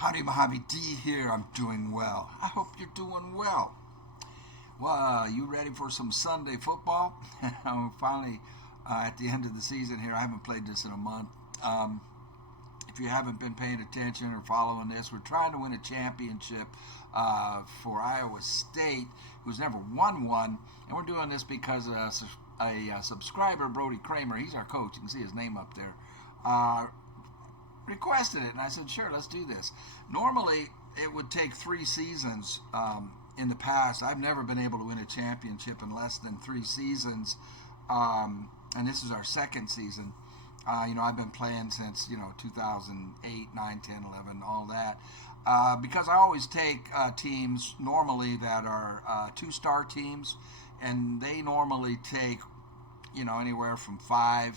Howdy, Mojave D here. I'm doing well. I hope you're doing well. Well, you ready for some Sunday football? I'm finally at the end of the season here. I haven't played this in a month. If you haven't been paying attention or following this, we're trying to win a championship for Iowa State, who's never won one. And we're doing this because a subscriber, Brody Kramer, he's our coach. You can see his name up there. Requested it, and I said, sure, let's do this. Normally, it would take 3 seasons. In the past, I've never been able to win a championship in less than 3 seasons, and this is our second season. I've been playing since 2008, 9, 10, 11, all that. Because I always take teams normally that are 2-star teams, and they normally take anywhere from 5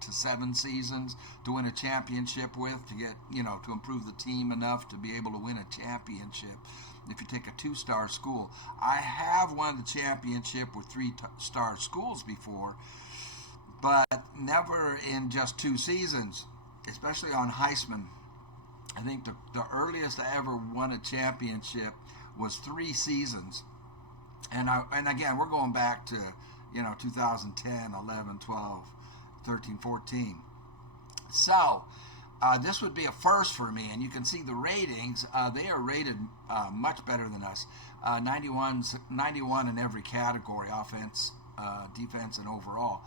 to 7 seasons to win a championship with, to get to improve the team enough to be able to win a championship. If you take a 2-star school, I have won the championship with 3-star schools before, but never in just 2 seasons, especially on Heisman. I think the earliest I ever won a championship was 3 seasons, and again, we're going back to 2010, 11, 12, 13, 14. So this would be a first for me, and you can see the ratings. They are rated much better than us. 91 in every category: offense, defense, and overall.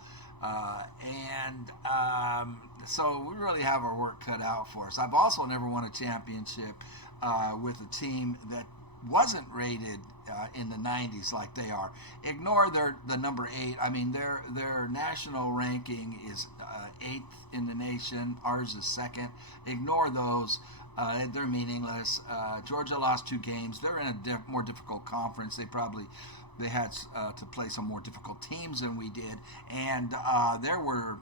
So we really have our work cut out for us. I've also never won a championship with a team that wasn't rated in the 90s like they are. Ignore the number 8. I mean, their national ranking is 8th in the nation. Ours is 2nd. Ignore those. They're meaningless. Georgia lost 2 games. They're in a more difficult conference. They had to play some more difficult teams than we did, and there were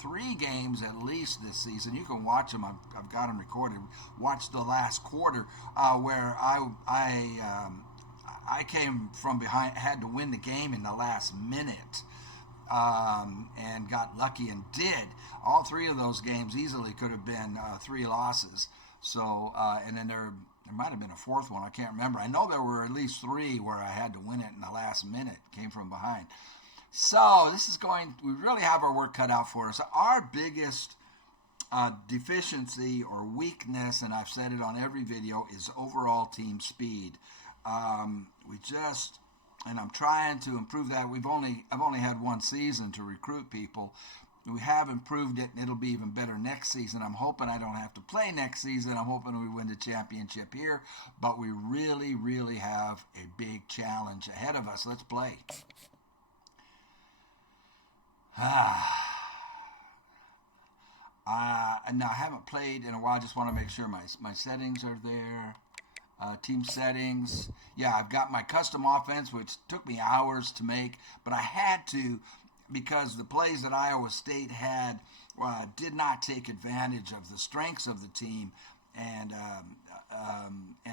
3 games at least this season. You can watch them. I've got them recorded. Watch the last quarter where I came from behind, had to win the game in the last minute, and got lucky and did. All 3 of those games easily could have been 3 losses. So, and then there might have been a 4th one. I can't remember. I know there were at least 3 where I had to win it in the last minute, came from behind. So we really have our work cut out for us. Our biggest deficiency or weakness, and I've said it on every video, is overall team speed. And I'm trying to improve that. I've only had 1 season to recruit people. We have improved it, and it'll be even better next season. I'm hoping I don't have to play next season. I'm hoping we win the championship here, but we really, really have a big challenge ahead of us. Let's play. Now, I haven't played in a while. I just want to make sure my settings are there. Team settings. Yeah, I've got my custom offense, which took me hours to make, but I had to, because the plays that Iowa State had did not take advantage of the strengths of the team, and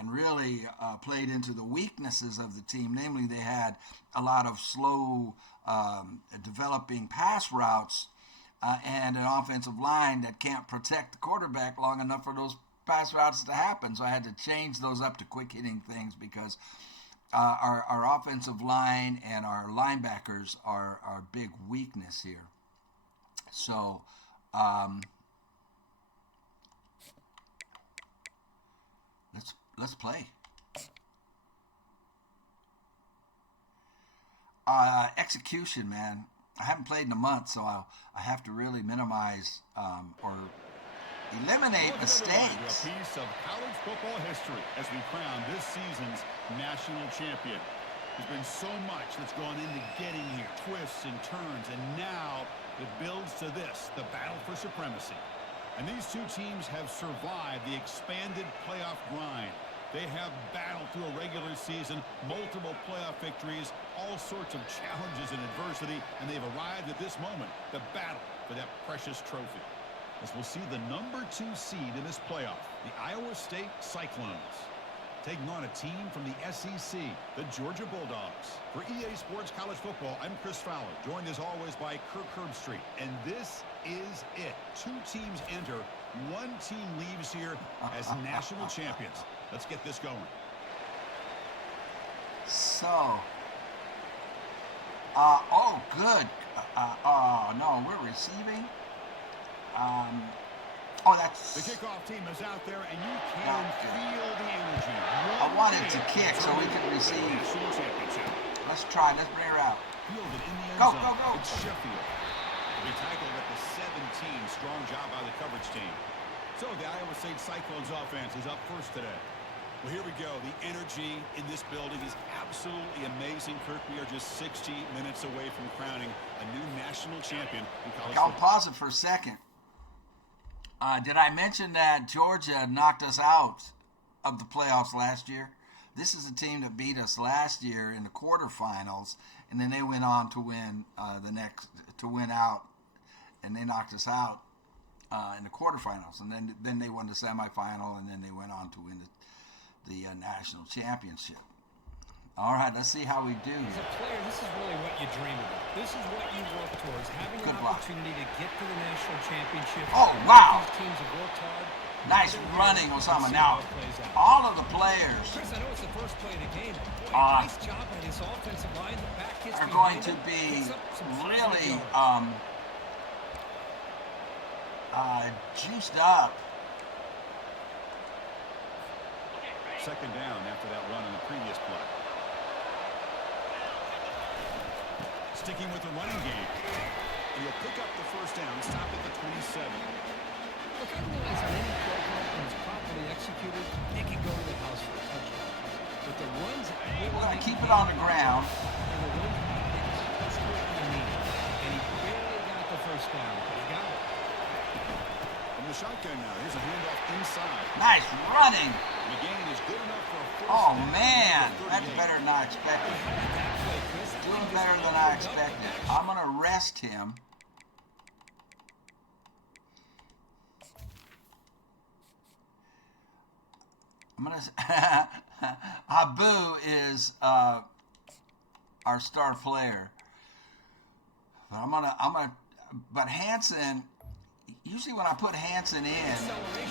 really played into the weaknesses of the team. Namely, they had a lot of slow developing pass routes and an offensive line that can't protect the quarterback long enough for those pass routes to happen. So I had to change those up to quick hitting things, because our offensive line and our linebackers are our big weakness here. So let's play. Execution, man. I haven't played in a month, so I have to really minimize or eliminate mistakes. A piece of college football history as we crown this season's national champion. There's been so much that's gone into getting here, twists and turns, and now it builds to this, the battle for supremacy. And these 2 teams have survived the expanded playoff grind. They have battled through a regular season, multiple playoff victories, all sorts of challenges and adversity, and they've arrived at this moment, the battle for that precious trophy. As we'll see the number 2 seed in this playoff, the Iowa State Cyclones, taking on a team from the SEC, the Georgia Bulldogs. For EA Sports College Football, I'm Chris Fowler, joined as always by Kirk Herbstreit. And this is it. 2 teams enter One team leaves here as national champions. Let's get this going. So, oh, good. No, we're receiving. Oh, that's... The kickoff team is out there, and you can feel the energy. I wanted to kick so we could receive. National championship. Let's try. Let's bring her out. Fielded in the end Go, zone. go, go. It's Sheffield. They tackled at the 17. Strong job by the coverage team. So the Iowa State Cyclones offense is up first today. Well, here we go. The energy in this building is absolutely amazing, Kirk. We are just 60 minutes away from crowning a new national champion in college I'll football. pause it for a second. Did I mention that Georgia knocked us out of the playoffs last year? This is a team that beat us last year in the quarterfinals, and then they went on to win out, and they knocked us out in the quarterfinals, and then they won the semifinal, and then they went on to win the national championship. All right, let's see how we do. As a player, this is really what you dream about. This is what you work towards, having Good an block. opportunity to get to the national championship. Oh, wow. These teams have worked hard. Nice running, Osama. Now, all of the players Chris, I know it's the first play of the game. Boy, nice job by this offensive line. The back hits are going behind to it, be picks up some really yards. juiced up. Second down after that run on the previous play. Sticking with the running game. And he'll pick up the first down, stop at the 27. Look, I realize on any program when it's properly executed, it can go to the house for a touchdown. But the runs that We're really going to make keep the it on the game ground. and the runs that make it desperately mean. And he barely got the first down, but he got it. From the shotgun now, here's a handoff inside. Nice running. The gain is good enough for a first Oh, down. man. That's 38. better than I expected. How about that play, Chris? That Doing thing better just than I opened up the expected. back. I'm going to rest him. I'm going to... Abu is our star player. But Hansen, usually when I put Hansen in,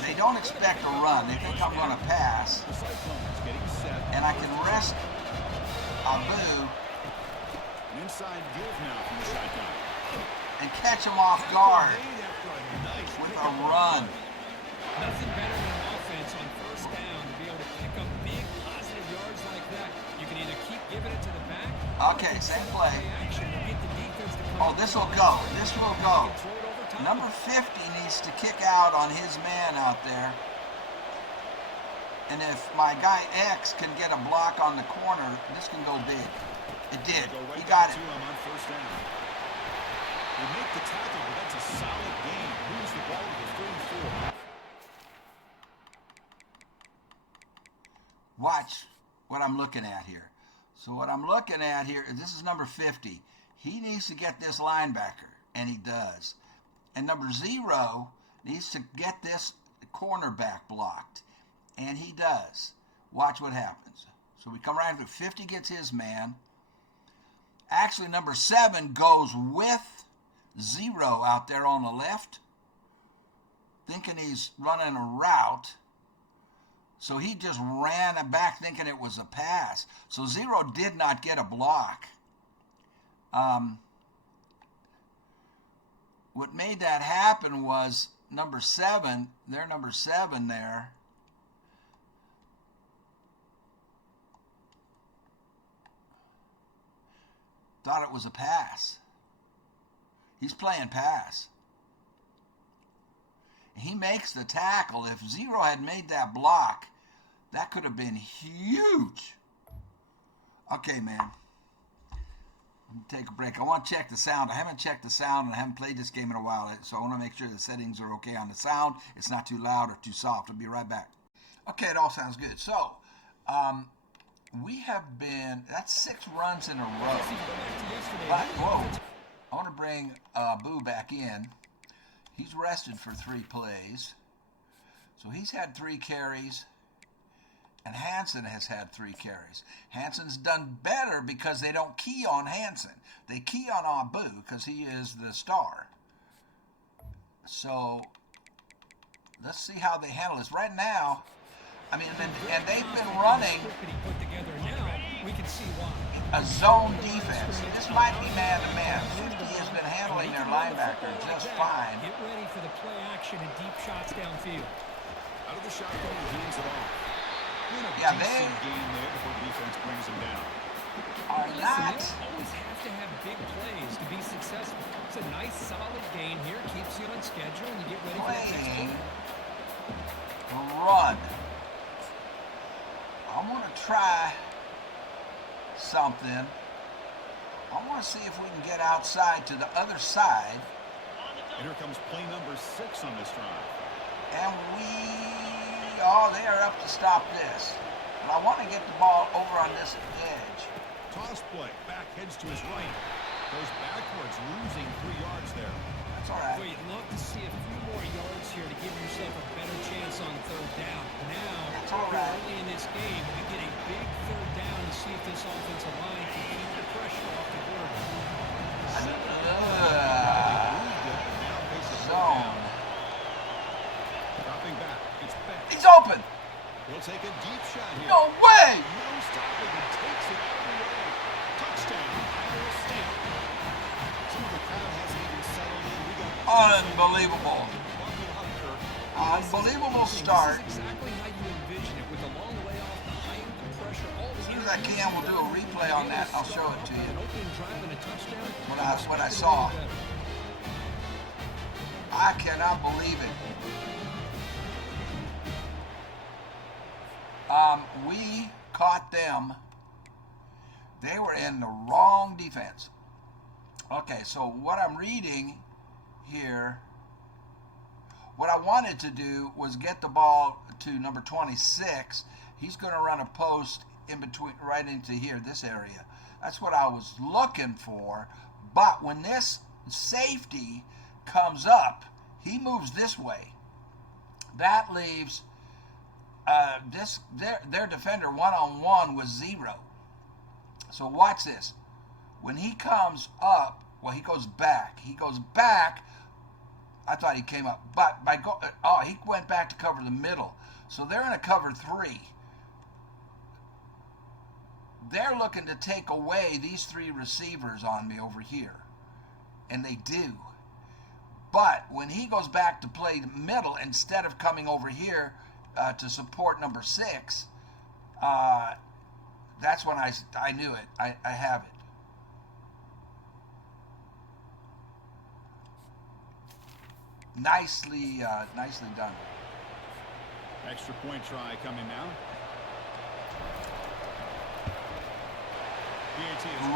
they don't expect a run. They think I'm going to pass. The Cyclones getting set. And I can rest Abu An inside give now from the shotgun. and catch him off guard Made after a nice with pickup a run. Nothing better than an offense on first down to be able to pick up big positive yards like that. You can either keep giving it to the back. Okay, same play. Action to get the defense to come Oh, this will go. This will go. throw it over top. Number 50 needs to kick out on his man out there. And if my guy X can get a block on the corner, this can go big. It did. Go right He got back it. to him on first down. They make the tackle, but that's a solid gain. Moves the ball to the 34. Watch what I'm looking at here. So what I'm looking at here, this is number 50. He needs to get this linebacker, and he does. And number 0 needs to get this cornerback blocked, and he does. Watch what happens. So we come around to 50 gets his man. Actually, number 7 goes with 0 out there on the left, thinking he's running a route. So he just ran it back thinking it was a pass. So 0 did not get a block. What made that happen was number 7, their number 7 there, thought it was a pass. He's playing pass. He makes the tackle. If 0 had made that block, that could have been huge. Okay, man. Take a break. I want to check the sound. I haven't checked the sound, and I haven't played this game in a while, so I want to make sure the settings are okay on the sound. It's not too loud or too soft. I'll be right back. Okay, it all sounds good. So, we have been, that's 6 runs in a row. But, whoa, I want to bring Boo back in. He's rested for 3 plays. So he's had 3 carries. And Hansen has had 3 carries. Hansen's done better because they don't key on Hansen. They key on Abu because he is the star. So Let's see how they handle this. Right now, I mean, and they've been running We can see why. a zone defense. This might be man-to-man. 50 has been handling their linebacker just fine. Get ready for the play action and deep shots downfield. Out of the shotgun, he hands it off. Yeah, they game there before the defense brings him down. are Listen, not you don't always have to have big plays to be successful. It's a nice, solid gain here. Keeps you on schedule, and you get ready for the next playing play. the run. I'm going to try something. I want to see if we can get outside to the other side. And here comes play number 6 on this drive. And they are up to stop this. But I want to get the ball over on this edge. Toss play. Back heads to his right. Goes backwards, losing 3 yards there. That's all right. Well, you'd love to see a few more yards here to give yourself a better chance on third down. Now, That's all right. early in this game, you get a big third down to see if this offensive line can keep the pressure off the board. Zone. Dropping back. It's back. He's open. He'll take a deep shot here. No way. No stopping. He takes it out of the way. Touchdown. Iowa State. Some of the crowd hasn't even settled in. We got Unbelievable. Unbelievable start. This is exactly how you envision it, with a long layoff, the height, the pressure, all the As soon as I can, we'll do a replay on that. I'll show it to you. An opening drive and a touchdown. What I saw. I cannot believe it. We caught them. They were in the wrong defense. Okay, so what I'm reading here, what I wanted to do was get the ball to number 26. He's going to run a post in between, right into here, this area. That's what I was looking for. But when this safety comes up, he moves this way. That leaves their defender one-on-one with 0. So watch this. When he comes up, well, he goes back. He goes back. I thought he came up, but he went back to cover the middle. So they're in a cover 3. They're looking to take away these 3 receivers on me over here, and they do. But when he goes back to play the middle, instead of coming over here to support number 6, that's when I knew it. I have it. Nicely done. extra point try coming now.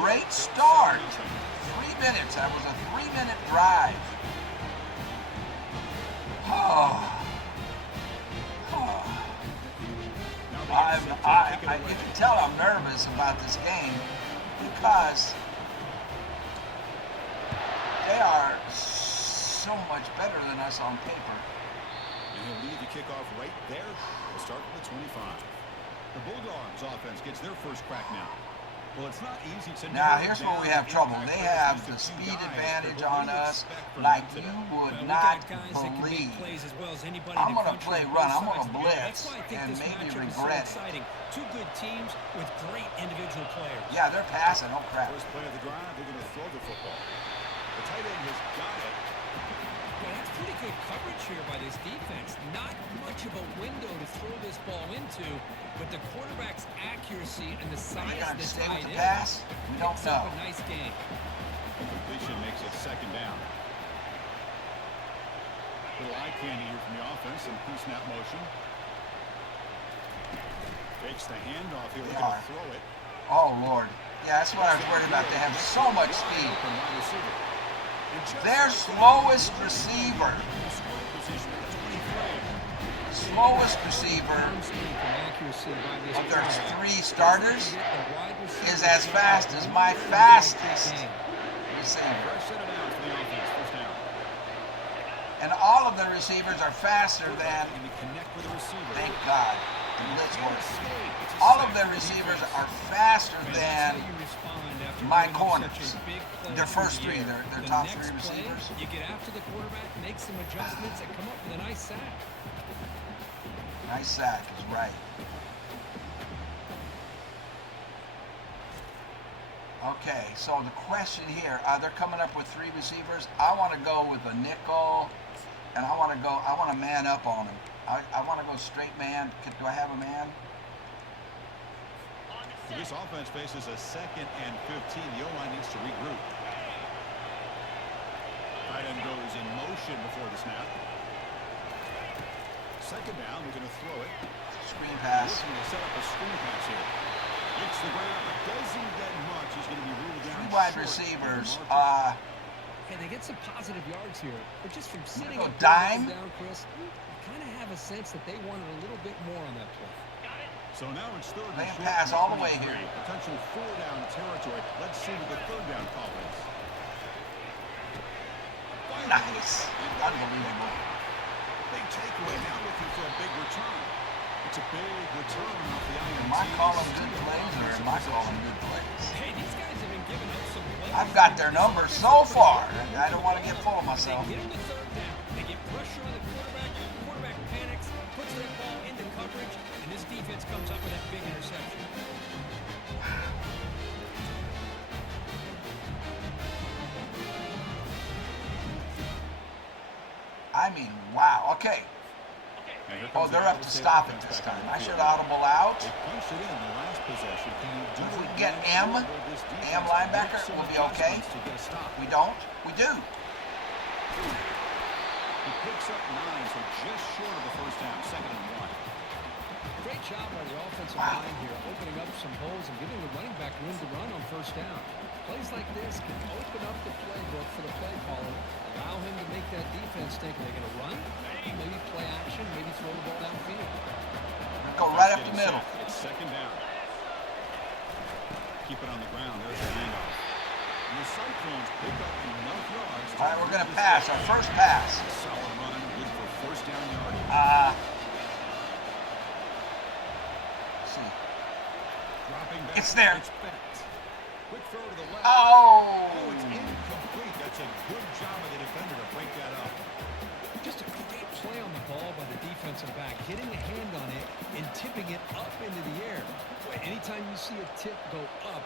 Great start. 3 minutes. That was a 3-minute drive. You can tell I'm nervous about this game because they are so much better than us on paper. And he'll lead the kickoff right there. We'll start with the 25. The Bulldogs offense gets their first crack now. Well, it's not easy to now, here's where we have trouble. They have the speed advantage on us like you would not believe. I'm going to play run. I'm going to blitz and maybe regret it. Two good teams with great individual players. Yeah, they're passing. Oh, crap. First play of the drive, they're going to throw the football. The tight end has got it. Well, that's pretty good coverage here by this defense. Not much of a window to throw this ball into, but the quarterback's accuracy and the size of the tight end pass? We don't know. A nice game. Completion makes it second down. Little eye candy here from the offense in pre-snap motion. Takes the handoff here. Looking to throw it. Oh, Lord. Yeah, that's what I was worried about. They have so much speed. Their slowest receiver. Slowest receiver of their 3 starters is as fast as my fastest receiver. And all of the receivers are faster than, thank God, the blitz works. All of their receivers are faster than my corners. Their first 3, their top 3 receivers. You get after the quarterback, make some adjustments, and come up with a nice sack. Nice sack is right. Okay, so the question here, they're coming up with 3 receivers. I want to go with a nickel, and I want to man up on them. I want to go straight man. Do I have a man? This offense faces a 2nd and 15. The O-line needs to regroup. Tight end goes in motion before the snap. 2nd down, we're going to throw it. Screen pass. Looking to set up a screen pass here. Hits the ground, but doesn't get much. He's going to be ruled down. 3 wide receivers. Yeah, they get some positive yards here, but just from sitting go and dime. down, Chris, you kind of have a sense that they wanted a little bit more on that play. So now it's 3rd and Lay a short. pass all the way here. Potential 4-down territory. Let's see what the 3rd down call is. Nice. Unbelievable. Big takeaway. Now looking for a big return. It's a big return off the INT. Am I calling good plays or am I calling good plays? Hey, these guys have been giving up some plays. I've got their numbers so far. I don't want to get full of They myself. get him to 3rd down. They get pressure on the quarterback. The quarterback panics, puts that ball into coverage, and this defense comes up with that big interception. I mean, wow. Okay. Oh, they're up to stop it this time. I should audible out. They punched it in the last possession. Can you do If we it get again? M linebacker, we'll be okay. We don't? We do. He picks up 9, so just short of the 1st down, 2nd and 1. Great job by the offensive line here, opening up some holes and giving the running back room to run on 1st down. Plays like this can open up the playbook for the play caller, allow him to make that defense think they're going to run, maybe play action, maybe throw the ball downfield. Go right up the middle. It's 2nd down. Keep it on the ground. There's a handoff. And the Cyclones pick up enough yards. All right, we're going to pass. Our first pass. Solid run, good for 1st down yardage. See. Dropping back. It's there. It's Betts. Quick throw to the left. Oh. Oh, it's incomplete. That's a good job of the defender to break that up. Just a great play on the ball by the defensive back, getting a hand on it and tipping it up into the air. Boy, anytime you see a tip go up,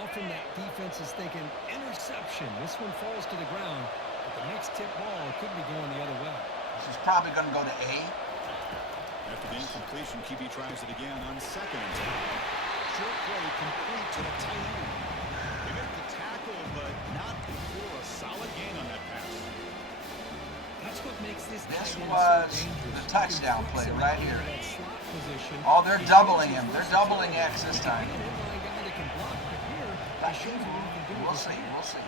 often that defense is thinking interception. This one falls to the ground, but the next tip ball could be going the other way. This is probably going to go to A. After the incompletion, QB tries it again on 2nd and 10. Short play complete to the tight end. They make the tackle, but not before a solid gain on that pass. That's what makes this This tight end was so dangerous. the touchdown You can play flex him right out here. into that slot position. Oh, they're It doubling shows him. his They're doubling versatility. X this He time. can be an inline guy that can block, but here, it shows you what he can do with We'll his see. hands. We'll see.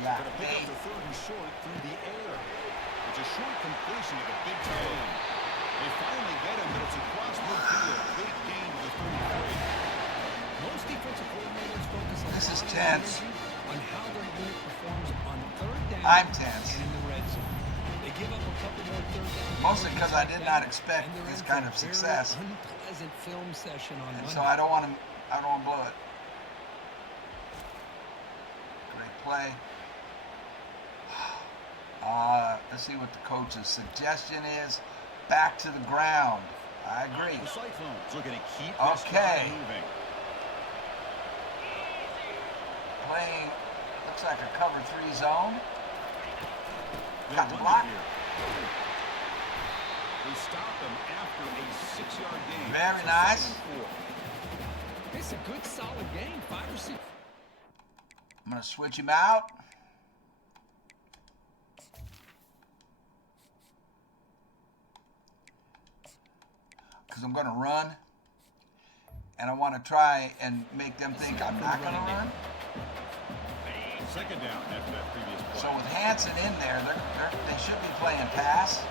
Yeah. Going to pick up A. the 3rd and short through the air. It's a short completion to the big tight end. They finally get him, but it's across midfield. Big gain to the 33. Most defensive coordinators focus a This is lot of tense. energy on how their unit performs on 3rd down I'm tense. and in the red zone. They give up a couple more 3rd down. Mostly yards because I like did that, not expect and they're this in kind for of a very success. unpleasant film session on And Monday. so I don't want to blow it. Great play. Let's see what the coach's suggestion is. Back to the ground. I agree. The Cyclones looking to keep this Okay. drive moving. Playing, looks like a cover 3 zone. They Got the run block. it here. They stop them after a 6-yard gain. Very So nice. 2nd and 4. It's a good solid game. 5 or 6. I'm going to switch him out. Because I'm going to run. And I want to try and make them think I'm not going to run. 2nd down after that previous play. So with Hansen in there, they should be playing pass.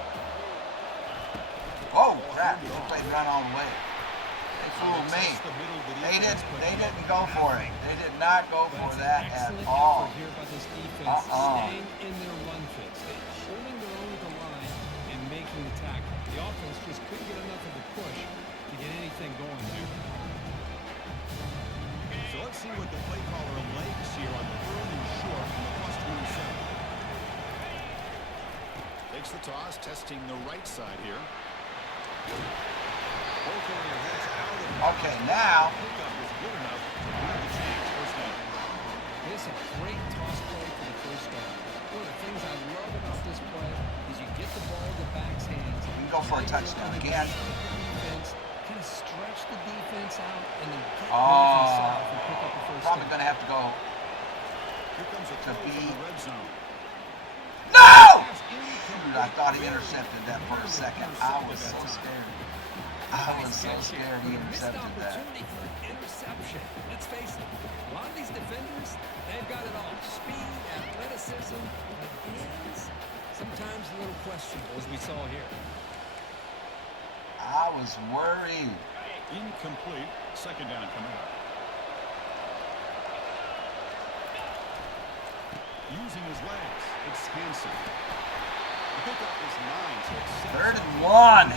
Oh, crap. They played run all the way. They fooled me. They didn't go for it. They did not go for that at Excellent all. effort here by this defense, staying in their run fits, holding their own at the line and making the tackle. The offense just couldn't get enough of a push to get anything going there. So let's see what the play caller likes here on 3rd and short from the +27. They Takes the toss, testing the right side here. Okay, now. This is a great toss play for the first down. One of the things I love about this play is you get the ball in the back's hands. You can go for a touchdown again. Defense, kind of stretch the defense out and then get north and south and pick up the first Probably down. going to have to go Here comes a to throw be. from the red zone. No! Dude, I thought he intercepted that for a second. I was so scared. I was so scared he intercepted that. Opportunity for an interception. Let's face it, a lot of these defenders, they've got it all. Speed, athleticism, but hands, sometimes a little questionable, as we saw here. I was worried. Incomplete. Second down coming up. Using his legs, it's Hansen. The pickup is 9, so it's 3rd and 1. 1 now.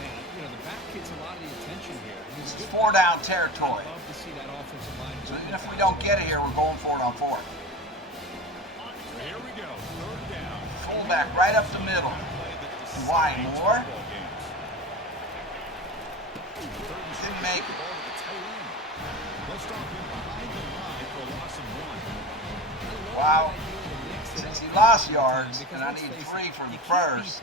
Man, you know, the back gets a lot of the attention here. This is 4-down territory. I'd love to see that offensive line. So even if we don't get it here, we're going for it on 4th. So here we go. 3rd down. Fullback right up the middle. Why more? Didn't make it. They'll stop him behind the line for a loss of 1. Wow. Since he lost yards, and I need 3 for the first.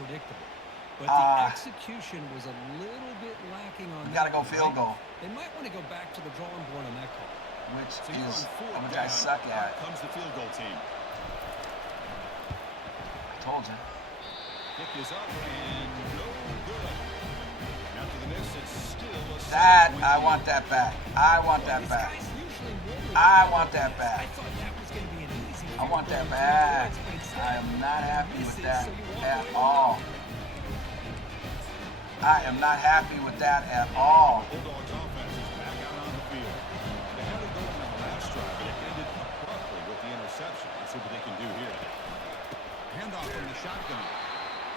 But the execution was a little bit lacking on We got to go field goal, They might want to go back to the drawing board on that call. which So you're is on 4th what I down. suck Out at. comes the field goal team. I told you. Kick is up and no good. After the miss, it's still a That, 7-point I lead. want that back. I want that back. I want that back. I want that back. I am not happy with that at all. I am not happy with that at all. Bulldogs offense is back out on the field. They had it going on the last drive, but it ended abruptly with the interception. Let's see what they can do here. Handoff from the shotgun.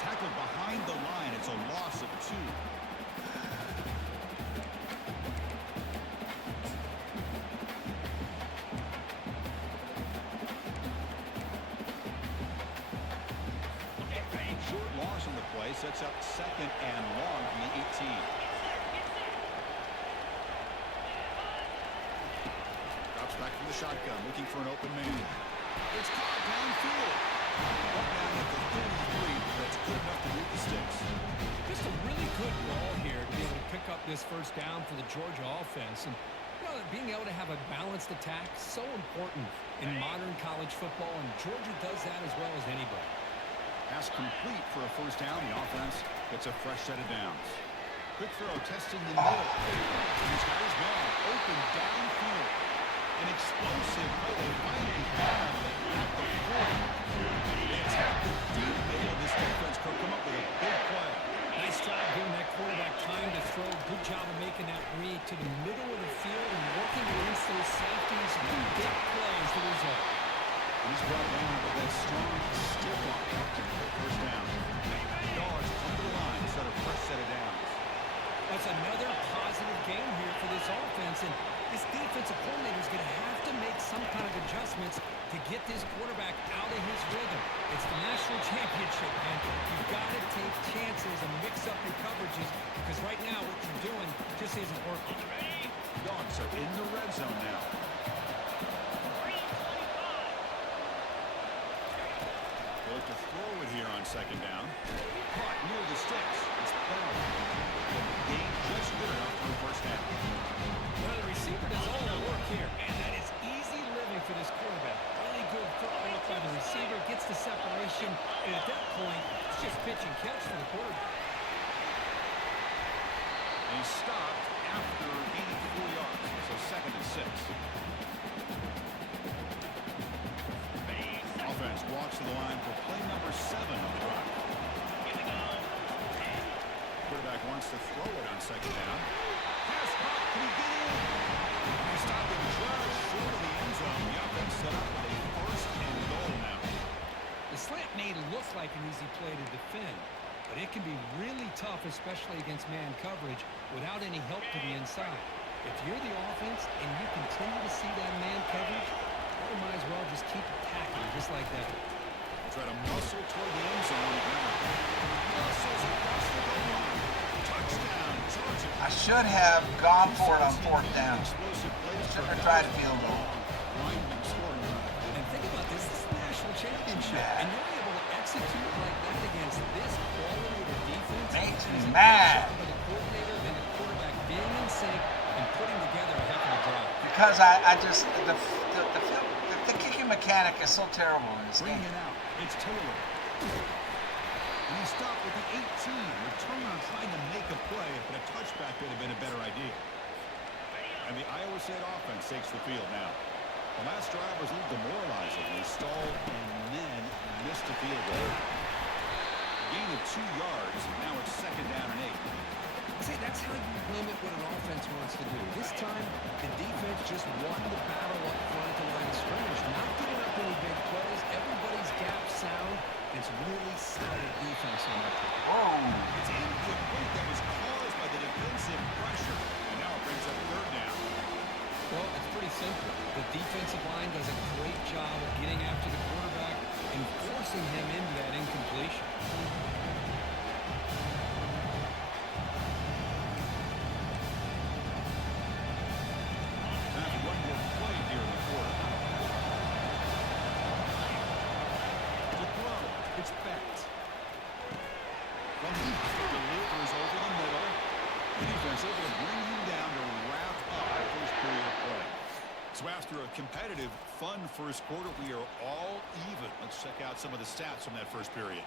Tackled behind the line. It's a loss of 2. Short loss on the play sets up 2nd and long from the 18. Drops back from the shotgun, looking for an open man. It's caught downfield. Brought down at the 33, but that's good enough to move the sticks. Just a really good ball here to be able to pick up this first down for the Georgia offense. And you know, being able to have a balanced attack is so important in modern college football, and Georgia does that as well as anybody. Pass complete for a first down. The offense gets a fresh set of downs. Quick throw testing the middle. He's got his man open downfield. An explosive play. Finally found at the 40. It's at the deep middle of this defense. Could come up with a big play. Nice job giving that quarterback time to throw. Good job of making that read to the middle of the field and working against those safeties. Big play as the result. He's brought down with that strong stiff arm to get the first down. Dogs come to the line, set a fresh set of downs. That's another positive game here for this offense, and this defensive coordinator is going to have to make some kind of adjustments to get this quarterback out of his rhythm. It's the national championship, man. You've got to take chances and mix up your coverages, because right now what you're doing just isn't working. Dogs are in the red zone now. They look to throw it here on 2nd down. Caught near the sticks. It's Bell. Gain just good enough for a first down. Well, the receiver does all the work here, and that is easy living for this quarterback. Really good footwork by the receiver, gets the separation, and at that point, it's just pitch and catch for the quarterback. He stopped after 84 yards, so 2nd and 6. Offense walks to the line for play number 7 of the drive. Quarterback wants to throw it on 2nd down. Pass caught. Can he get in? He stopped it just short of the end zone. The offense set up with a 1st and goal now. The slant may look like an easy play to defend, but it can be really tough, especially against man coverage, without any help to the inside. If you're the offense and you continue to see that man coverage, you might as well just keep attacking just like that. try to muscle toward the end zone. Muscles across the goal line. Touchdown, Georgia. I should have gone for it on fourth down. Shouldn't have tried to field goal. And think about this. This is the national championship. And you're able to execute like that against this quality of defense. Makes me mad. The coordinator and the quarterback being in sync and putting together a heck of a drive. Because I just the kicking mechanic is so terrible in this game. Bringing it out. It's Taylor. And he stopped with the 18. Returner trying to make a play, but a touchback would have been a better idea. And the Iowa State offense takes the field now. The last drive was a little demoralizing. They stalled and then missed a field goal. Gain of 2 yards. Now it's 2nd down and 8. See, that's how you limit what an offense wants to do. This time, the defense just won the battle up front at the line of scrimmage, not giving up any big plays. Everybody's gap sound. It's really solid defense on that play. Whoa. It's incomplete. That was caused by the defensive pressure. And now it brings up 3rd down. Well, it's pretty simple. The defensive line does a great job of getting after the quarterback and forcing him into that incompletion. Time for one more play here in the quarter. To throw, it's Betts. From the delivers over the middle. The defense able to bring him down to wrap up the first period of play. So after a competitive, fun first quarter, we are all even. Let's check out some of the stats from that first period.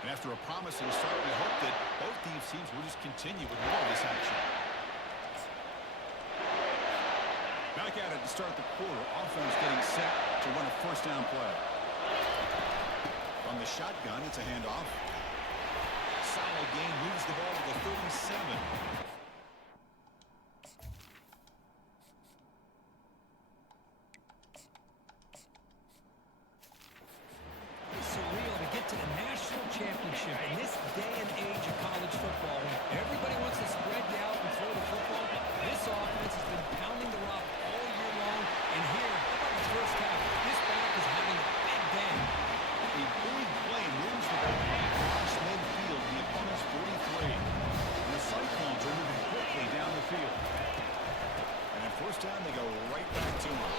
And after a promising start, we hope that both these teams will just continue with more of this action. Back at it to start the quarter. Offense getting set to run a first down play. From the shotgun, it's a handoff. Solid gain, moves the ball to the 37. It's surreal to get to the national championship in this day and age of college football when everybody wants to spread you out and throw the football. This offense has been pounding the rock all year long, and here, in the first half, this back is having a big day. A big play moves the ball back across midfield, the opponent's 43. And the Cyclones are moving quickly down the field. And at first down, they go right back to him.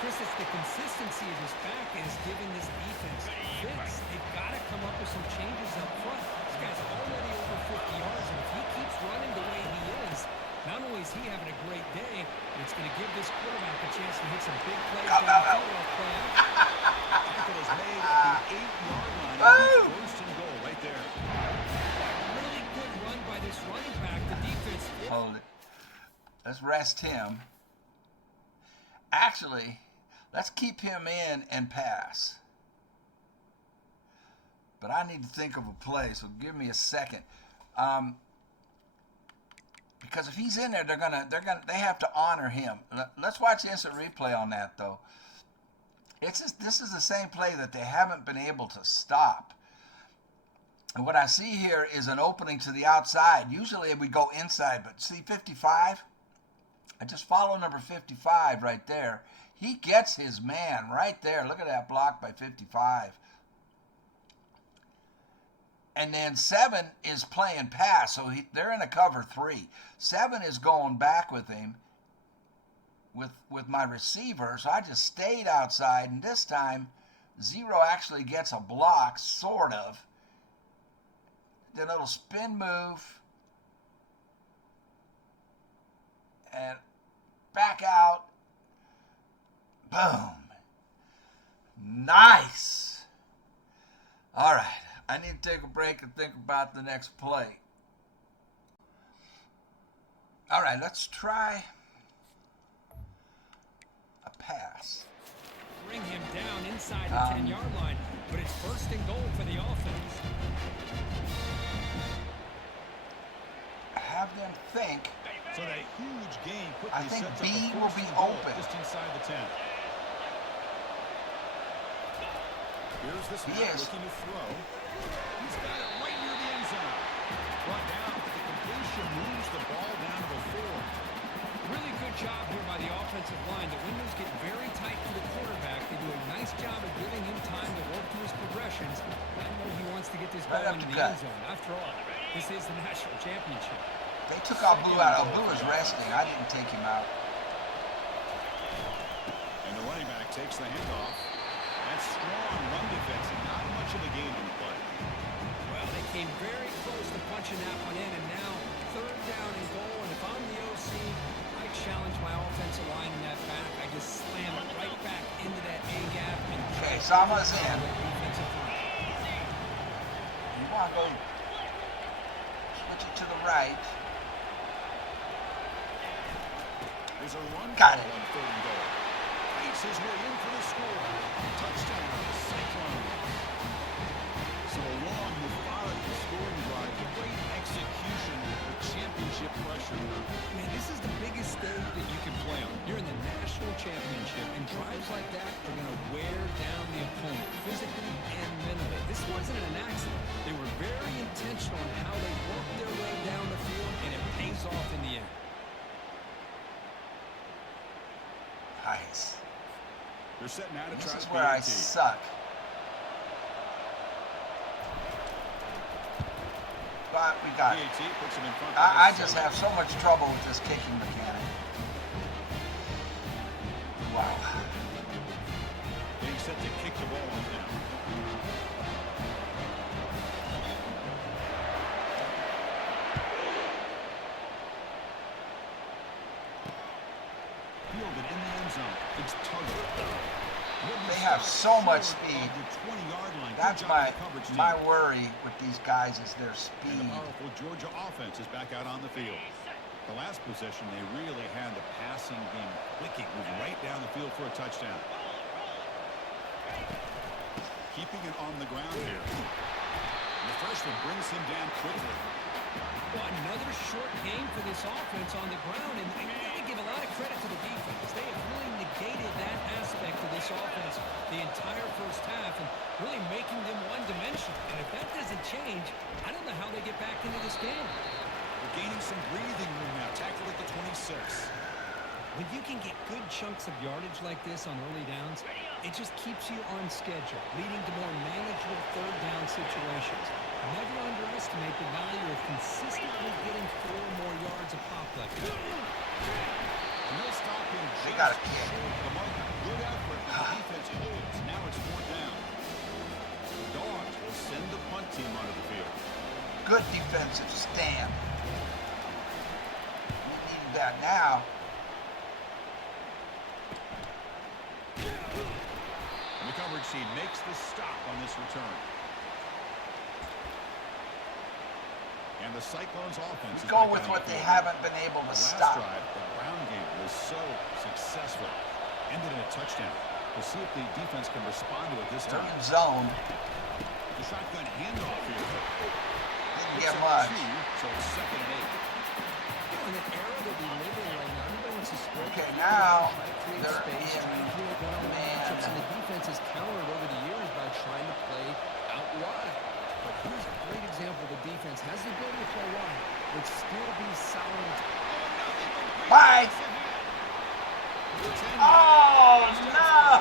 Chris, it's the consistency of his back is giving this defense fits. They've got to come up with some changes up front. This guy's already over 50 yards, and if he keeps running the way he is, not only is he having a great day, but it's going to give this quarterback a chance to hit some big plays downfield off play action. Tackle is made at the 8-yard line. First and goal right there. Really good run by this running back. The defense. Hold it. Let's rest him. Actually, let's keep him in and pass. But I need to think of a play, so give me a second. Because if he's in there, they have to honor him. Let's watch the instant replay on that, though. This is the same play that they haven't been able to stop. And what I see here is an opening to the outside. Usually we go inside, but see 55? I just follow number 55 right there. He gets his man right there. Look at that block by 55. And then 7 is playing pass, so they're in a cover 3. 7 is going back with him with my receiver, so I just stayed outside, and this time 0 actually gets a block, sort of. Then a little spin move. And back out. Boom. Nice. All right. I need to take a break and think about the next play. All right, let's try a pass. Bring him down inside the 10-yard line, but it's first and goal for the offense. Have them think. So that huge gain quickly I think sets B up a will first be and goal open. just inside the 10. Here's this He guy is. looking to throw. He's got it right near the end zone. Brought down, but the completion moves the ball down to the 4. Really good job here by the offensive line. The windows get very tight to the quarterback. They do a nice job of giving him time to work through his progressions. I know he wants to get this ball into the end zone. After all, this is the national championship. They took out Blue out. Blue is resting. I didn't take him out. And the running back takes the handoff. That's strong run defense and not much of a gain on the play. Well, they came very close to punching that one in, and now third down and goal. And if I'm the OC, I challenge my offensive line in that back. I just slam it right back into that A-gap. Okay, Sama's in. You want to go switch it to the right. There's a run Got it. on third and goal. Fights his way in for the score. Touchdown, Cyclone. So a long, methodical scoring drive. Great execution with championship pressure. Man, this is the biggest stage that you can play on. You're in the national championship, and drives like that are going to wear down the opponent physically and mentally. This wasn't an accident. They were very intentional in how they worked their way down the field, and it pays off in the end. Nice. They're setting out to This try is to where I PAT. suck. But we got it. PAT puts him in front. I just have so much trouble with this kicking mechanic. Wow. Getting set to kick the ball off now. Fielded in the end zone. It's targeted. They have so much speed. That's my worry with these guys is their And speed. the powerful Georgia offense is back out on the field. The last possession, they really had the passing game clicking, moving right down the field for a touchdown. Keeping it on the ground here. And the freshman brings him down quickly. Well, another short game for this offense on the ground, and I got to give a lot of credit to the defense. They have really negated that aspect of this offense the entire first half and really making them one-dimensional. And if that doesn't change, I don't know how they get back into this game. They're gaining some breathing room now, tackled at the 26. When you can get good chunks of yardage like this on early downs, it just keeps you on schedule, leading to more manageable third down situations. Never underestimate the value of consistently getting 4 more yards a pop like that. No stopping. They got a kick. The mark. Good effort. The defense holds. Now it's 4th down. The Dogs will send the punt team onto the field. Good defensive stand. We need that now. And the coverage team makes the stop on this return. And the Cyclones offense is Go back with on what the they field. haven't been able to The last stop. drive, the ground game was so successful. Ended in a touchdown. We'll see if the defense can respond to it this They're time. in zone. The shotgun handoff here. Didn't Picks get up much. 2, so it's 2nd and 8. In an era that we live in right now, everybody wants to spread Okay, the field, now try to create they're space, in try to create one-on-one matchups, and man. the defense has countered over the years by trying to play out wide. But here's a great example. The defense has the ability to play wide, but still be solid. Bye. Oh, no.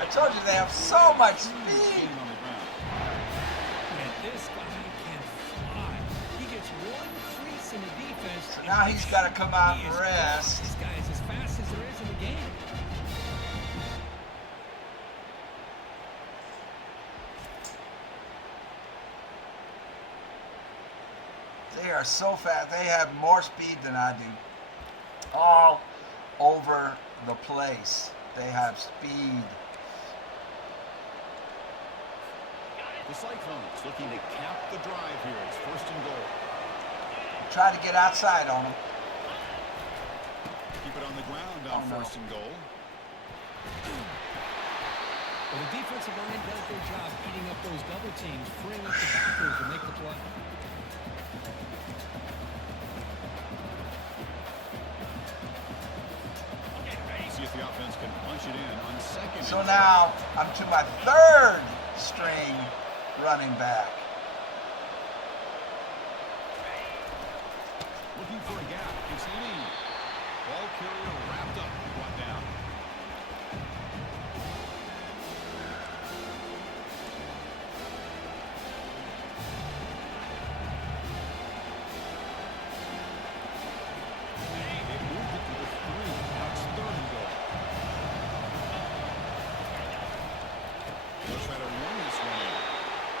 I told you they have so much speed. And this guy can fly. He gets one crease in the defense. So now he's got to come out and rest. This guy is as fast as there is in the game. They are so fast. They have more speed than I do. All over the place. They have speed. The Cyclones looking to cap the drive here. It's 1st and goal. Try to get outside on them. Keep it on the ground on Oh, no. 1st and goal. Well, the defensive line does their job eating up those double teams, freeing up the backers to make the play. See if the offense can punch it in on 2nd. So now I'm to my 3rd string running back. Looking for a gap. It's Lee. Ball carrier wrapped up and brought down. They moved it to the 3. Now it's 3rd and goal. They'll try to run this one in.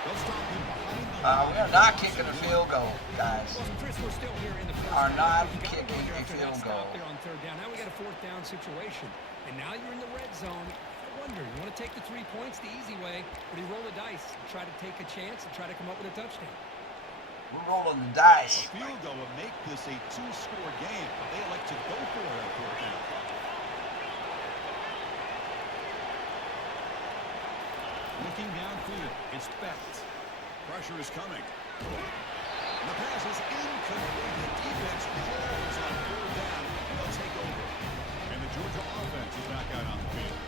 They'll stop him behind the line. We are not kicking a field goal, guys. Well, Chris, we're still here in the first Are half. not You gotta go kicking here a after field that stop goal. there on 3rd down. Now we got a 4th down situation. And now you're in the red zone. I wonder, you want to take the 3 points the easy way, or do you roll the dice and try to take a chance and try to come up with a touchdown? We're rolling the dice. A field goal would make this a 2-score game, but they elect to go for it on 4th down. Looking downfield, it's Becht. Pressure is coming. And the pass is incomplete. The defense holds on 4th down, and they'll take over. And the Georgia offense is back out on the field.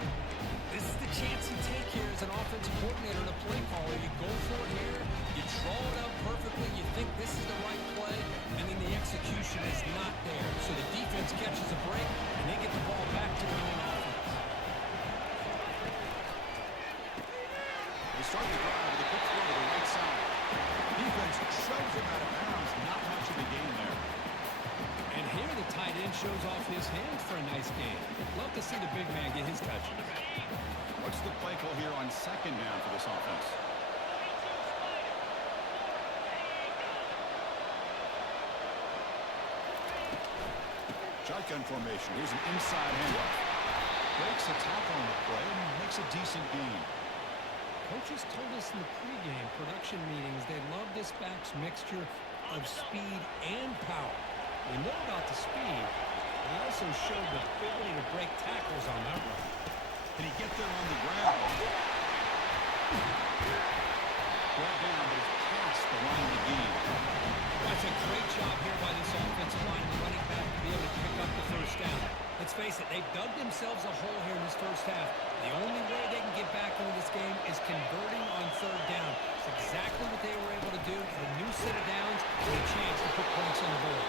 This is the chance you take here as an offensive coordinator and a play caller. You go for it here, you draw it up perfectly, you think this is the right play, and then the execution is not there. So the defense catches a break, and they get the ball back to their own offense. They start the drive with a quick throw to the right side. Defense shoves him out of bounds. Not much of a gain there. And here the tight end shows off his hands for a nice game. Love to see the big man get his touches. What's the play call here on 2nd down for this offense? Shotgun formation. Here's an inside handoff. Breaks a tackle on the play and makes a decent gain. Coaches told us in the pregame production meetings they love this back's mixture of speed and power. We know about the speed, but he also showed the ability to break tackles on that run. Can he get there on the ground? Brought down, but it's past the line of the game. That's a great job here by this offensive line and running back to be able to pick up the 1st down. Let's face it, they've dug themselves a hole here in this 1st half. The only way they can get back into this game is converting on 3rd down. It's exactly what they were able to do. Get a new set of downs and a chance to put points on the board.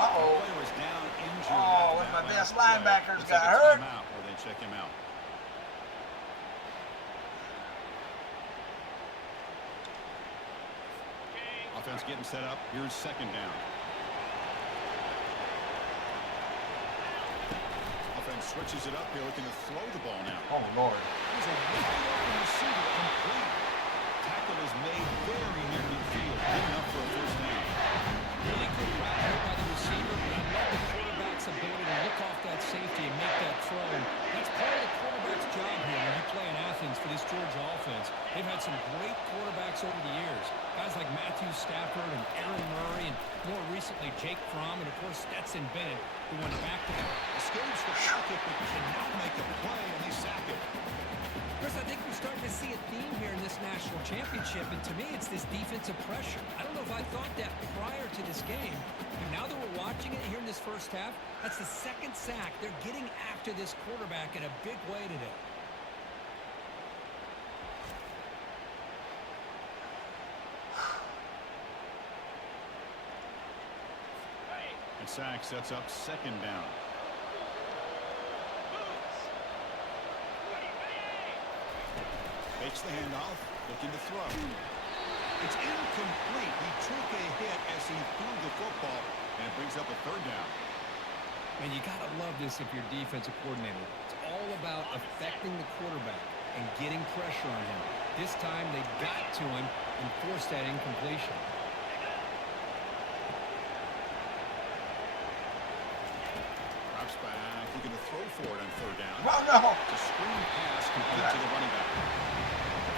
Uh-oh. The player is down, injured. Oh, one of my best linebackers got hurt. Out or they check him out. Offense getting set up. Here's 2nd down. Offense switches it up here, looking to throw the ball now. Oh, Lord. Here's a wide open receiver, complete. Tackle is made very near midfield. Good enough for a 1st down. Really good route here by the receiver, but I love the quarterback's ability to look off that safety and make that throw. And that's part of the quarterback's job here when you play in Athens for this Georgia offense. They've had some great quarterbacks over the years. Guys like Matthew Stafford and Aaron Murray, and more recently Jake Fromm, and of course Stetson Bennett, who went back-to-back. Escapes the pocket, but cannot make a play, and they sack it. Chris, I think we're starting to see a theme here in this national championship, and to me, it's this defensive pressure. I don't know if I thought that prior to this game, but now that we're watching it here in this 1st half, that's the 2nd sack. They're getting after this quarterback in a big way today. And sack sets up 2nd down. Takes the handoff, looking to throw. It's incomplete. He took a hit as he threw the football, and it brings up a 3rd down. And you got to love this if you're defensive coordinator. It's all about affecting the quarterback and getting pressure on him. This time they got to him and forced that incompletion. Drops back, looking to throw for it on 3rd down. Oh, no. It's a screen pass complete to the running back.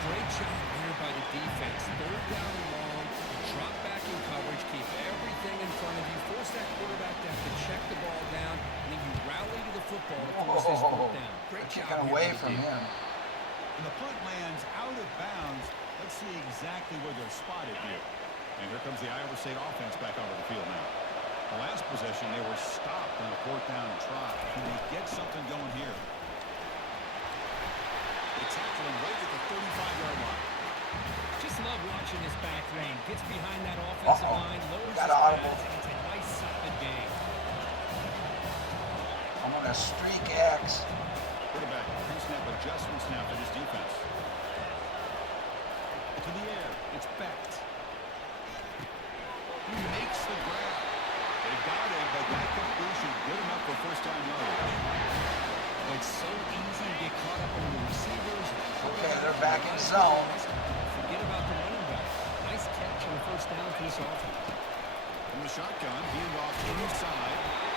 Great job here by the defense. 3rd down and long. Drop back in coverage. Keep everything in front of you. Force that quarterback to have to check the ball down. And then you rally to the football to force this 4th down. Great job Got here away by the from defense. him. And the punt lands out of bounds. Let's see exactly where they're spotted here. And here comes the Iowa State offense back onto the field now. The last possession, they were stopped on the 4th down try. Can they get something going here? They tackle him right at the 35-yard line. Just love watching this back lane. Gets behind that offensive line, lowers his Got an audible. pads, and it's a nice solid game. I'm going to streak X. Quarterback, pre-snap adjustments now for this defense. To the air, it's Becht. He makes the grab. They got it, but that completion good enough for first-down yardage. It's so easy to get caught up on the receivers. Okay, they're back in zone. Forget about the running back. Nice catch on the first down for this offense. From the shotgun, hand off inside.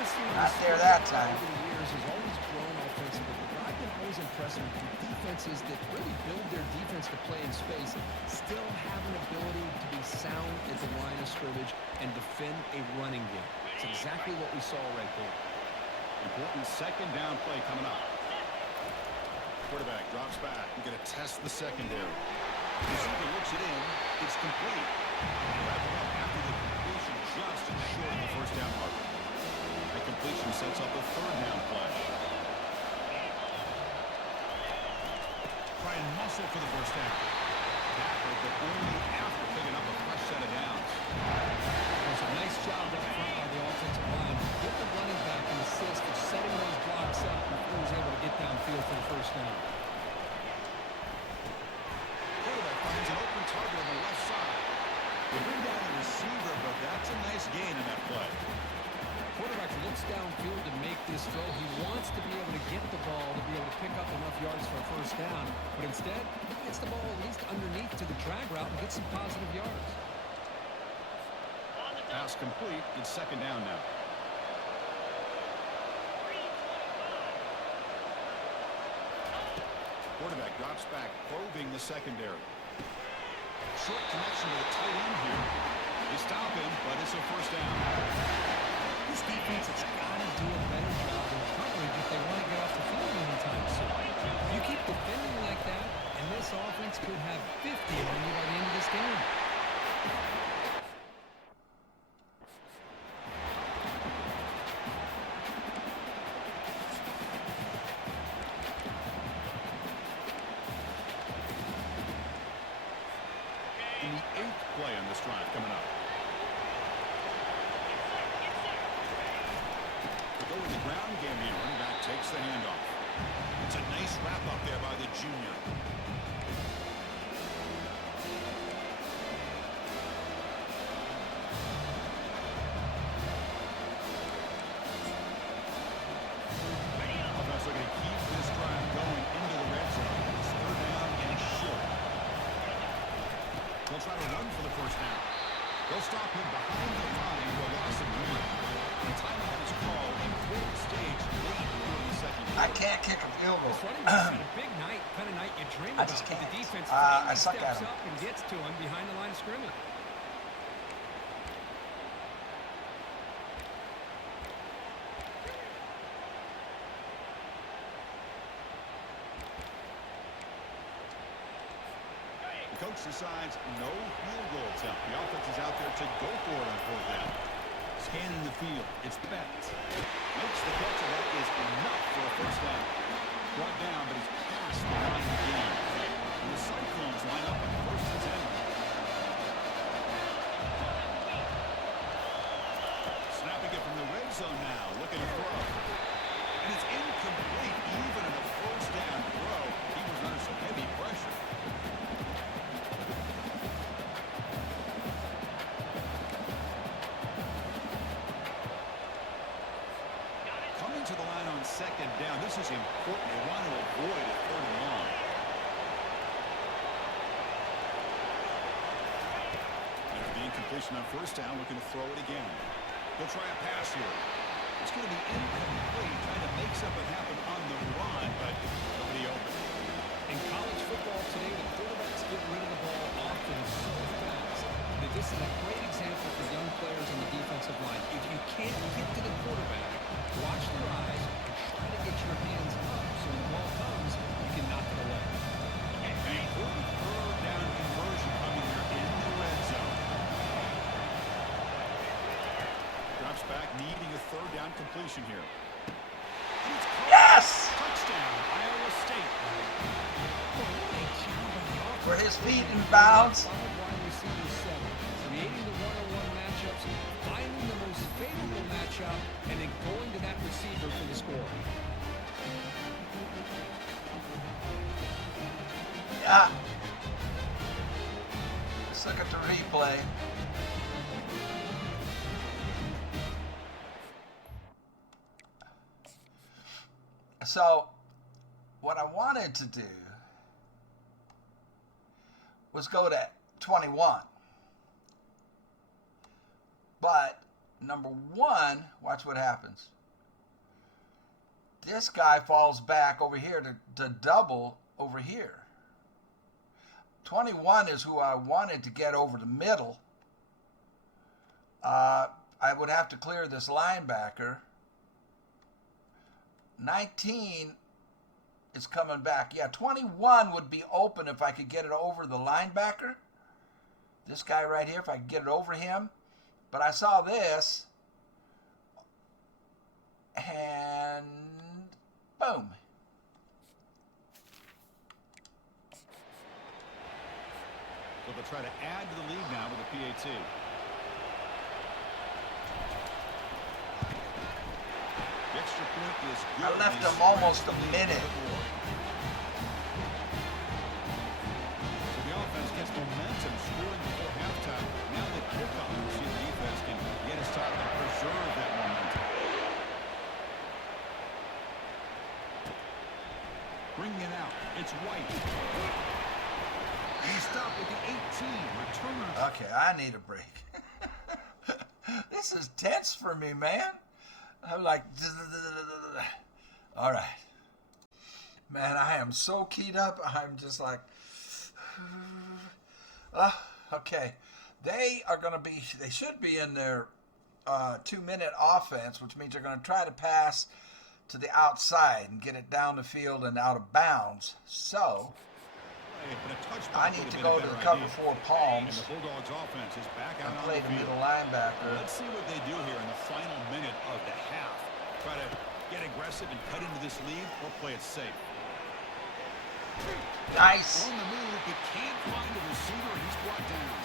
Not there that time. Over the years has always grown offensively. But I've been always impressed with defenses that really build their defense to play in space, still have an ability to be sound at the line of scrimmage and defend a running game. It's exactly what we saw right there. Important second down play coming up. Quarterback drops back. We're going to test the secondary. Receiver looks it in. It's complete. Wrap it up after the completion just short of the first down mark. That completion sets up a third down play. Try and muscle for the first down. Tackle, but only after picking up a fresh set of downs. There's a nice job up front by the offensive line. Get the running back an assist for setting those blocks up before he was able to get downfield for the first down. Quarterback finds an open target on the left side. They bring down the receiver, but that's a nice gain in that play. Quarterback looks downfield to make this throw. He wants to be able to get the ball to be able to pick up enough yards for a first down, but instead, he gets the ball at least underneath to the drag route and gets some positive yards. Pass complete. It's second down now. Quarterback drops back, probing the secondary. Short connection to the tight end here. They stop him, but it's a first down. This defense has got to do a better job in coverage if they want to get off the field anytime soon. If you keep defending like that, and this offense could have 50 on you by the end of this game. In the 8th play on this drive coming up. Go in the ground game here. Running back takes the handoff. It's a nice wrap up there by the junior. Offense looking to keep this drive going into the red zone. It's third down and short. They'll try to run for the first down. They'll stop him behind the line for a loss of 1. The timeout is called in third stage late in the second quarter. I can't kick a field goal. This running back's had a big night, kind of night you dream I about. just But can't. the defense I finally suck at steps him. up and gets to him behind the line of scrimmage. The coach decides no field goal attempt. The offense is out there to go for it on fourth down. Scanning the field. It's Becht. Makes the catch, and that is enough for a first down. Brought down, but he's past the line of the game. And the Cyclones line up on first and 10. Snapping it from the red zone now. Looking to throw. And it's incomplete. Even in a first down throw, he was under some heavy pressure. Coming to the line on second down. This is important. They want to avoid a third and long. There's the incompletion on first down. Looking to throw it again. They'll try a pass here. It's going to be incomplete. Trying to make something happen on the run, but nobody open. In college football today, the quarterbacks get rid of the ball often so fast that this is a great example for young players on the defensive line. If you can't get to the quarterback, watch their eyes and try to get your hands up so when the ball comes, you can knock it away. An important third down conversion coming here in the red zone. Drops back, needing a third down completion here. And it's caught. Yes! Touchdown, Iowa State. Were his feet in bounds? Wide receiver 7, creating the one-on-one matchups, finding the most favorable matchup, and then going to that receiver Let's look at the replay. So, what I wanted to do was go to 21. But, number one, watch what happens. This guy falls back over here to double over here. 21 is who I wanted to get over the middle. I would have to clear this linebacker. 19 is coming back. Yeah, 21 would be open if I could get it over the linebacker. This guy right here, if I could get it over him. But I saw this. And boom. So they'll try to add to the lead now with a PAT. The extra point is good. I left them almost a minute. So the offense gets momentum scoring before halftime. Now the kickoff. We'll see if the defense can get a stop and preserve that momentum. Bringing it out. It's White. He stopped with the 18. Returner. Okay, I need a break. This is tense for me, man. I'm like, all right. Man, I am so keyed up. I'm just like, okay. They are going to be, they should be in their 2-minute offense, which means they're going to try to pass to the outside and get it down the field and out of bounds. So, I need to go to the cover 4 palms and the Bulldogs offense is back out and on play the the field. middle linebacker. Let's see what they do here in the final minute of the half. Try to get aggressive and cut into this lead or play it safe. Nice. On the move, but can't find the receiver, and he's brought down.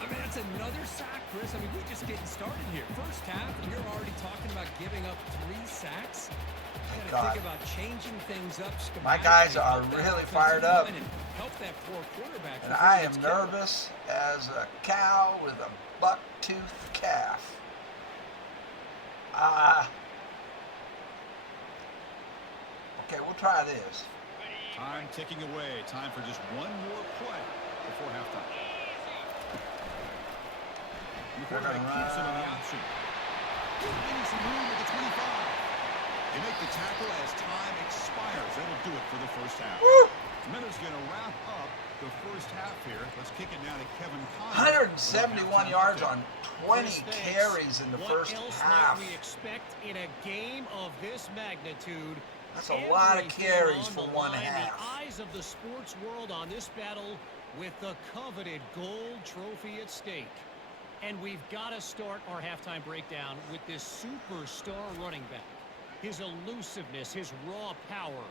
I mean, that's another sack, Chris. I mean, we're just getting started here. First half, and you're already talking about giving up 3 sacks. You got to think about changing things up. My guys are really fired up. Help that poor quarterback. And I am nervous as a cow with a buck-toothed calf. Okay, we'll try this. Time ticking away. Time for just one more play before halftime. The quarterback keeps him in the option. Getting some room at the 25. They make the tackle as time expires. That'll do it for the first half. Miller's going to wrap up the first half here. Let's kick it now to Kevin Conner. 171 yards on 20 carries in the first half. What else might we expect in a game of this magnitude? That's a lot of carries for one line. half. The eyes of the sports world on this battle with the coveted gold trophy at stake. And we've got to start our halftime breakdown with this superstar running back. His elusiveness, his raw power.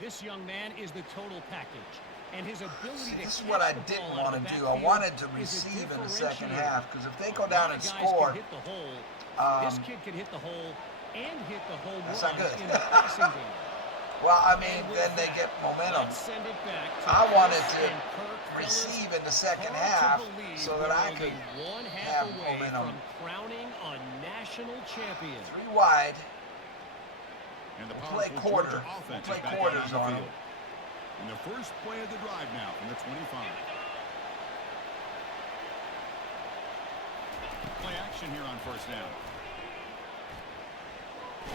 This young man is the total package. And his ability to This is what I didn't want to do. I wanted to receive in the second half, because if they go down and score, hit the hole. This kid could hit the hole and hit the hole that's run not good. in the passing game. Well, I mean, then they get momentum. Let's send it back to I wanted Chris to and Kirk, fellas. receive in the second Hard to half believe so that we're I could only one have half away momentum. from crowning a national champion. 3 wide. And the We'll play powerful quarter. Georgia offense We'll is play back quarters out on the them. field. And the first play of the drive now from the 25. Play action here on first down.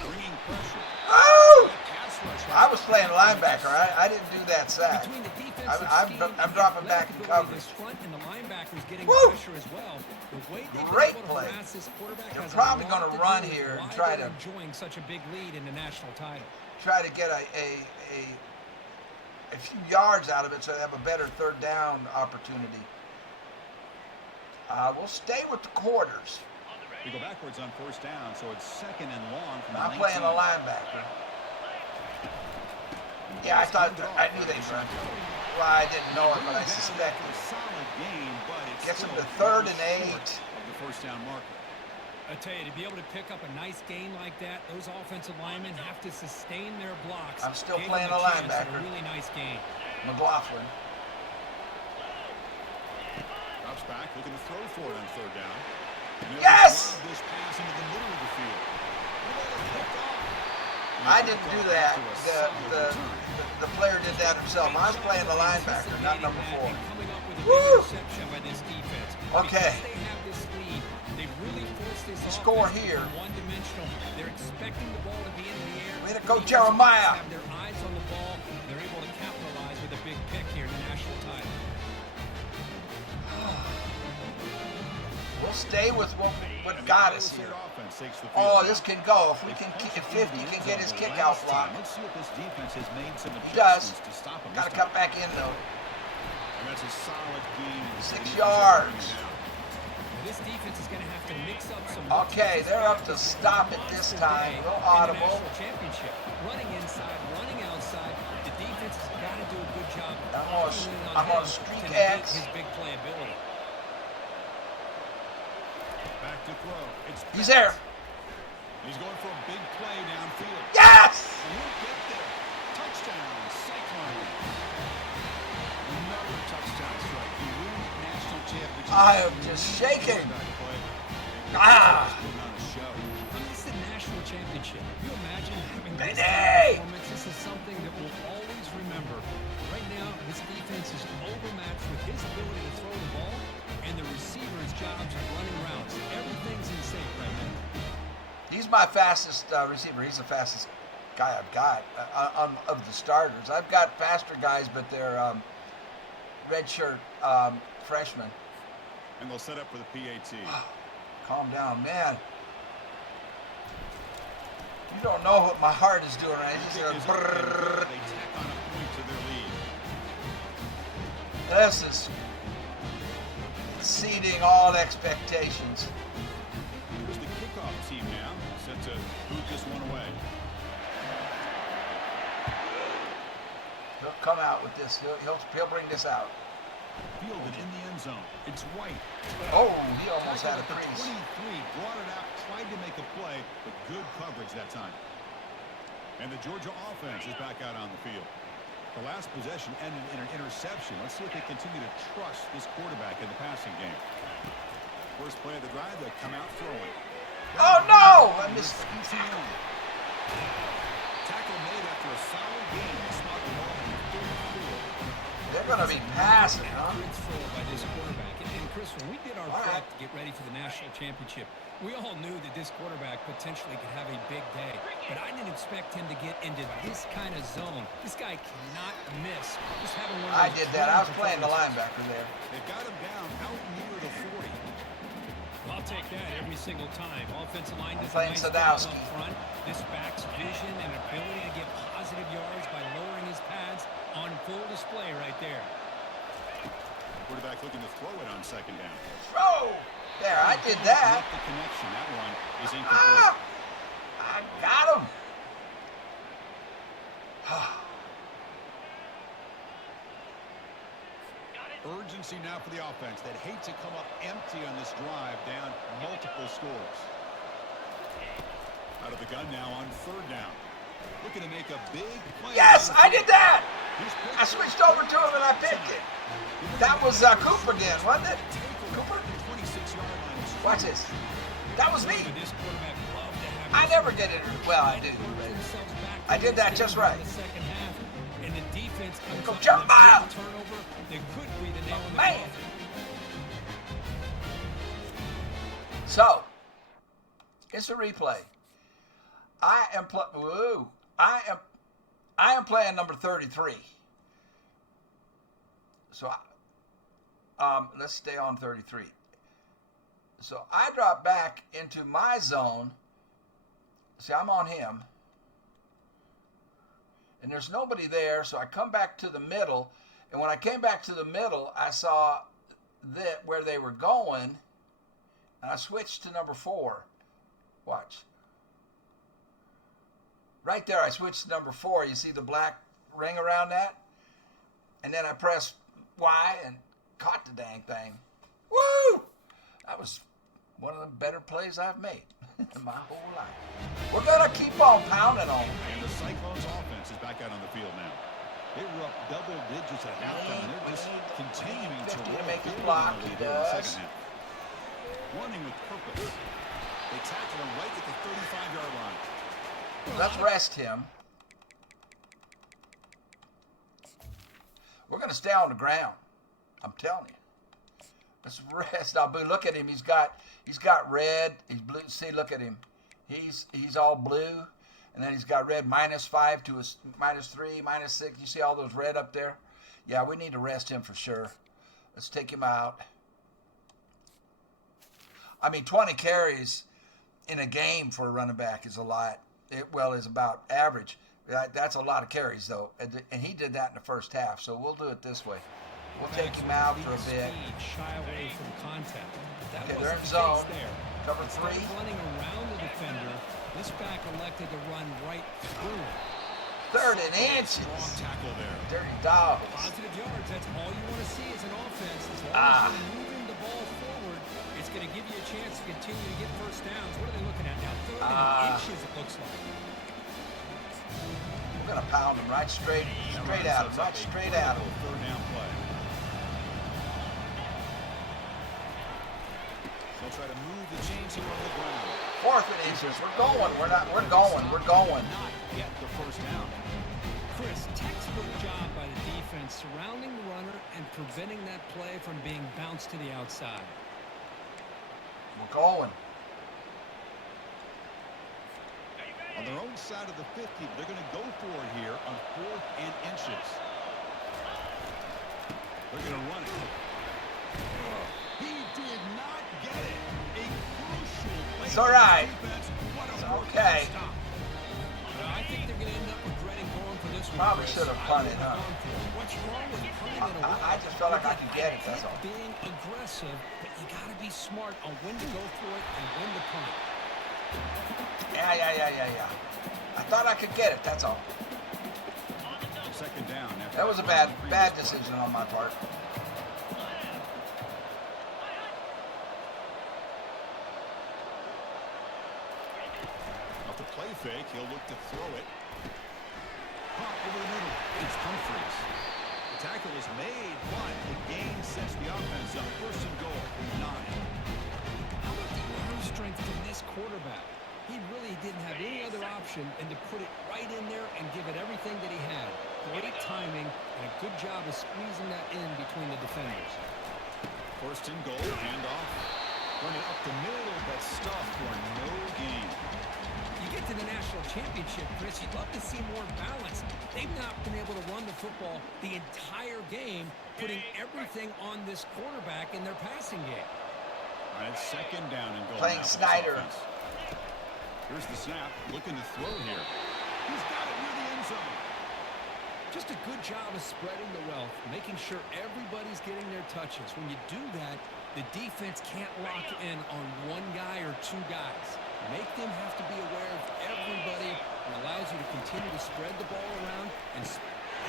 Bringing pressure. Oh! Pass rush. I was playing linebacker. I didn't do that sack. Between the defensive I'm scheme and dropping the back in athletic ability of coverage. this front and the linebackers getting Woo! pressure as well. The way they've Great been able play. to harass this quarterback They're has a probably lot gonna to run do with here and why try they're to- enjoying such a big lead in the national title. Try to get a few yards out of it so they have a better third down opportunity. We'll stay with the quarters. We go backwards on first down, so it's second and long from I'm the playing a 19. linebacker. Yeah, I knew they'd run. Well, I didn't know it, but I suspected. A solid game, but it's Gets them still to 3rd and short 8. of the first down marker. I tell you, to be able to pick up a nice gain like that, those offensive linemen have to sustain their blocks. I'm still Gave playing them a chance at linebacker. A really nice gain. McLaughlin. Drops back, looking to throw for it on third down. Yes! This pass into the middle of the field. I didn't do that. The player did that himself. I was playing the linebacker, not number 4. Woo! Okay. Score here. They're expecting the ball to be in the air. Way to go, Jeremiah. Have their eyes on the ball. They're able to capitalize with a big pick here in the national title. We'll stay with what got us here. Oh, this can go. If we can, if 50 can get his kick out block. He does. Got to cut back in though. And that's a solid gain. 6 yards. This defense is going to have to mix up some. Okay, they're up to stop it this time. No audible. Championship. Running inside, running outside. The defense has got to do a good job. I'm on streak X. His big playability. Back to throw. He's there. He's going for a big play downfield. Yes! And he'll get there. Touchdown, Cyclone. Another touchdown strike. You win national championship. I am just shaking. Ah! This is the national championship. Can you imagine having this Baby! kind of performance? This is something that we'll always remember. Right now, this defense is overmatched with his ability to throw the ball and the receiver's jobs of running routes. Everything's in sync right now. He's my fastest receiver. He's the fastest guy I've got of the starters. I've got faster guys, but they're redshirt freshmen. And they'll set up for the PAT. Calm down, man. You don't know what my heart is doing right now. They tack on a point to their lead. This is exceeding all expectations. Here's the kickoff team now, set to boot this one away. He'll come out with this. He'll bring this out. Fielded in the end zone. It's White. Oh, he almost had a Tackled at the crease. 23, brought it out, tried to make a play, but good coverage that time. And the Georgia offense is back out on the field. The last possession ended in an interception. Let's see if they continue to trust this quarterback in the passing game. First play of the drive, they come out throwing. Oh, no! I missed the tackle. Tackle made after a solid game. They spot the ball in the 34. They're going to be passing, huh? Good throw by this quarterback. And Chris, when we did our All prep right. to get ready for the national championship, we all knew that this quarterback potentially could have a big day. But I didn't expect him to get into this kind of zone. This guy cannot miss. Just having one of I those did that. I was brilliant playing the performances. linebacker there. They've got him down out near the 40. I'll take that every single time. Offensive line does a playing nice job Sadowski. up front. This back's vision and ability to get positive yards by lowering his pads on full display right there. Quarterback looking to throw it on second down. Throw! There, I did that. Make the connection. That one is incomplete. Ah! I got him. Urgency now for the offense that hate to come up empty on this drive, down multiple scores. Out of the gun now on third down. Looking to make a big play. Yes, I did that. I switched over to him and I picked it. That was Cooper again, wasn't it? Cooper? Watch this. That was me. This quarterback loved to have I never did it. Well, I do. I did that just right. The second half, and the defense comes Go up jump with a big out. turnover that could be the nail in the Man. coffin. So, it's a replay. I am playing number 33. So, let's stay on 33. So I drop back into my zone. See, I'm on him. And there's nobody there, so I come back to the middle. And when I came back to the middle, I saw that where they were going, and I switched to number 4. Watch. Right there, I switched to number 4. You see the black ring around that? And then I pressed Y and caught the dang thing. Woo! One of the better plays I've made in my whole life. We're going to keep on pounding on them. And the Cyclones offense is back out on the field now. They were up double digits at halftime, and they're just continuing to roll. Make a Building block, on the he lead in the does. second half. Running with purpose. They tackle him right at the 35-yard line. Let's rest him. We're going to stay on the ground. I'm telling you. Let's rest. Now, look at him. He's got red. He's blue. See, look at him. He's all blue, and then he's got red -5 to his -3, -6. You see all those red up there? Yeah, we need to rest him for sure. Let's take him out. I mean, 20 carries in a game for a running back is a lot. Is about average. That's a lot of carries, though. And he did that in the first half, so we'll do it this way. We'll take him out for a bit. Shy away from contact. That Okay, wasn't they're in the zone. case there. Cover Instead of 3. running around the defender, this back elected to run right through him. 3rd and inches. Strong tackle there. Dirty dogs. Positive yards, that's all you want to see as an offense. As long as you're moving the ball forward, it's going to give you a chance to continue to get first downs. What are they looking at now? 3rd and inches, it looks like. We're going to pound him right straight at him. Right straight at him. Third down play. They'll try to move the chains here on the ground. 4th and inches. We're going. We're going. Not get the first down. Chris, textbook job by the defense surrounding the runner and preventing that play from being bounced to the outside. We're going. On their own side of the 50, they're going to go for it here on 4th and inches. They're going to run it. He did not get it. A crucial play. It's all right. Defense. What a It's work okay. stop. I think they're going to end up regretting going for this one. Probably Chris. should have punted, huh? What's wrong with punting it away? I just felt like I could get it, that's all. Being aggressive, but you got to be smart on when to go for it and when to punt it. Yeah. I thought I could get it, that's all. Second down. After That was a bad decision on my part. Off the play fake, he'll look to throw it. Pop over the middle. It's Humphries. The tackle is made, but the gain sets the offense up. 1st and goal. 9. How about the arm strength from this quarterback? He really didn't have any other option than to put it right in there and give it everything that he had. Great timing and a good job of squeezing that in between the defenders. 1st and goal. Handoff. Running up the middle, but stuffed for no gain. You get to the national championship, Chris, you'd love to see more balance. They've not been able to run the football the entire game, putting everything on this quarterback in their passing game. All right, 2nd down and goal. Playing now for this Snyder. offense. Here's the snap. Looking to throw here. He's got it near the end zone. Just a good job of spreading the wealth, making sure everybody's getting their touches. When you do that, the defense can't lock in on one guy or 2 guys. Make them have to be aware of everybody. It allows you to continue to spread the ball around. And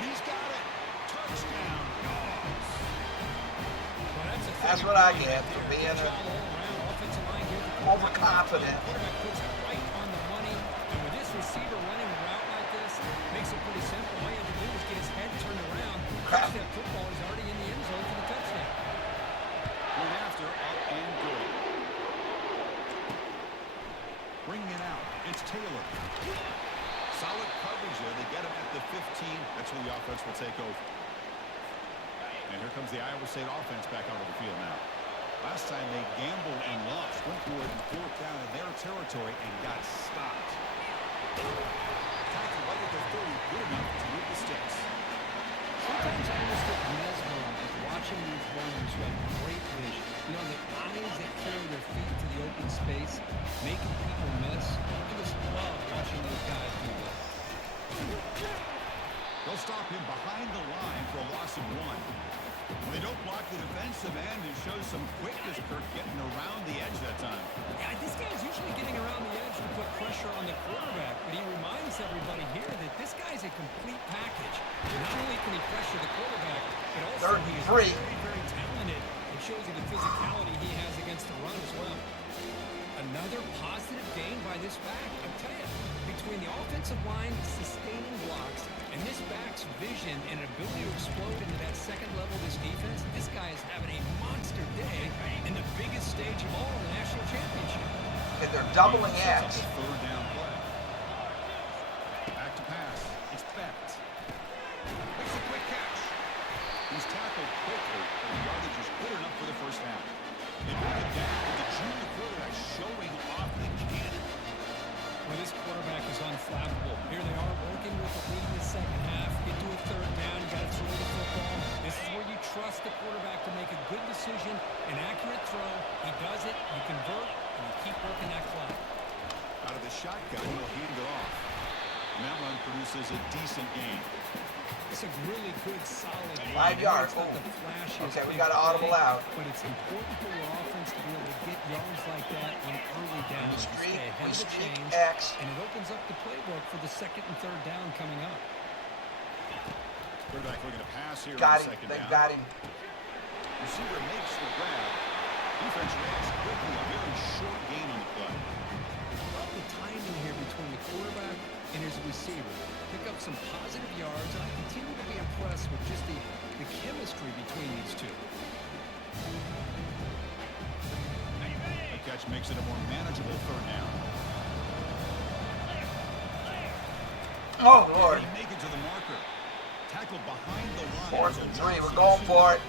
He's got it. Touchdown, Dogs. That's what I get for being overconfident. Quarterback puts it right on the money. And with this receiver running a route like this, makes it pretty simple. All you have to do is get his head turned around. Catch that football. He's already in the end zone for the touchdown. Going after, up and good. Bringing it out. It's Taylor. Solid coverage there. They get him at the 15. That's where the offense will take over. And here comes the Iowa State offense back onto the field now. Last time they gambled and lost. Went for it in 4th down in their territory and got stopped. Tackle right at the 30. Good enough to move the sticks. Sometimes I just get mesmerized watching these runners who have great vision. You know, the eyes that carry their feet to the open space, making people miss. I just love watching those guys do that. They'll stop him behind the line for a loss of 1. When they don't block the defensive end, it shows some quickness, Kirk, getting around the edge that time. Yeah, this guy's usually getting around the edge to put pressure on the quarterback, but he reminds everybody here that this guy's a complete package. Not only can he pressure the quarterback, but also he is very, very talented and shows you the physicality he has against the run as well. Another positive gain by this back. I'll tell you, between the offensive line sustaining blocks and this back's vision and ability to explode into that second level of this defense, this guy is having a monster day in the biggest stage of all, the national championship. Okay, they're doubling Sets up X. a third down play. Back to pass. It's Becht. Makes a quick catch. He's tackled quickly, and the yardage is good enough for the first down. They bring it down with the junior quarterback showing off the cannon. Well, this quarterback is unflappable. Here they are working with the lead in the second half. Get to a third down. You got to throw the football. This is where you trust the quarterback to make a good decision, an accurate throw. He does it. You convert, and you keep working that clock. Out of the shotgun, he'll hand it off. And that run produces a decent gain. It's a really good, solid 5 yards. It's not the flashiest Okay, we big got an audible play, out. But it's important for your offense to be able to get yards like that on early downs. To streak, stay ahead we of the streak chains, X. and it opens up the playbook for the second and third down coming up. Quarterback looking to pass here Got on him. second They down. got him. Receiver makes the grab. Defense reacts quickly. A very short gain on the play. Love the timing here between the quarterback and his receiver. Pick up some positive yards, and I continue to be impressed with just the chemistry between these two. The catch makes it a more manageable third down. Oh, Lord. They make it to the marker. Tackled behind the line. 4th and 3. We're going for it.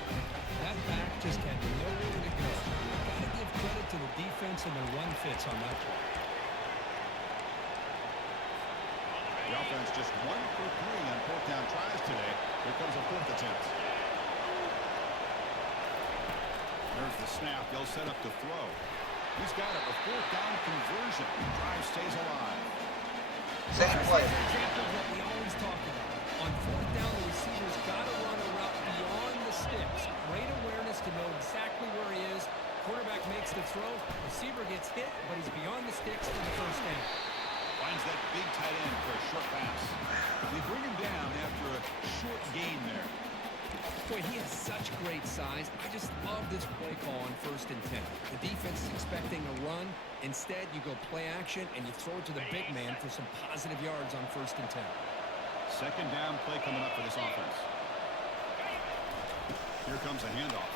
That back just had nowhere to go. Got to give credit to the defense and their run fits on that play. The offense just 1 for 3 on fourth down tries today. Here comes a 4th attempt. There's the snap. They'll set up to throw. He's got it. A 4th down conversion. Drive stays alive. Same play. This is an example of what we always talk about. On 4th down, the receiver's got to run a route beyond the sticks. Great awareness to know exactly where he is. Quarterback makes the throw. Receiver gets hit, but he's beyond the sticks for the first down. Finds that big tight end for a short pass. They bring him down after a short gain there. Boy, he has such great size. I just love this play call on 1st and 10. The defense is expecting a run. Instead, you go play action, and you throw it to the big man for some positive yards on 1st and 10. Second down play coming up for this offense. Here comes a handoff.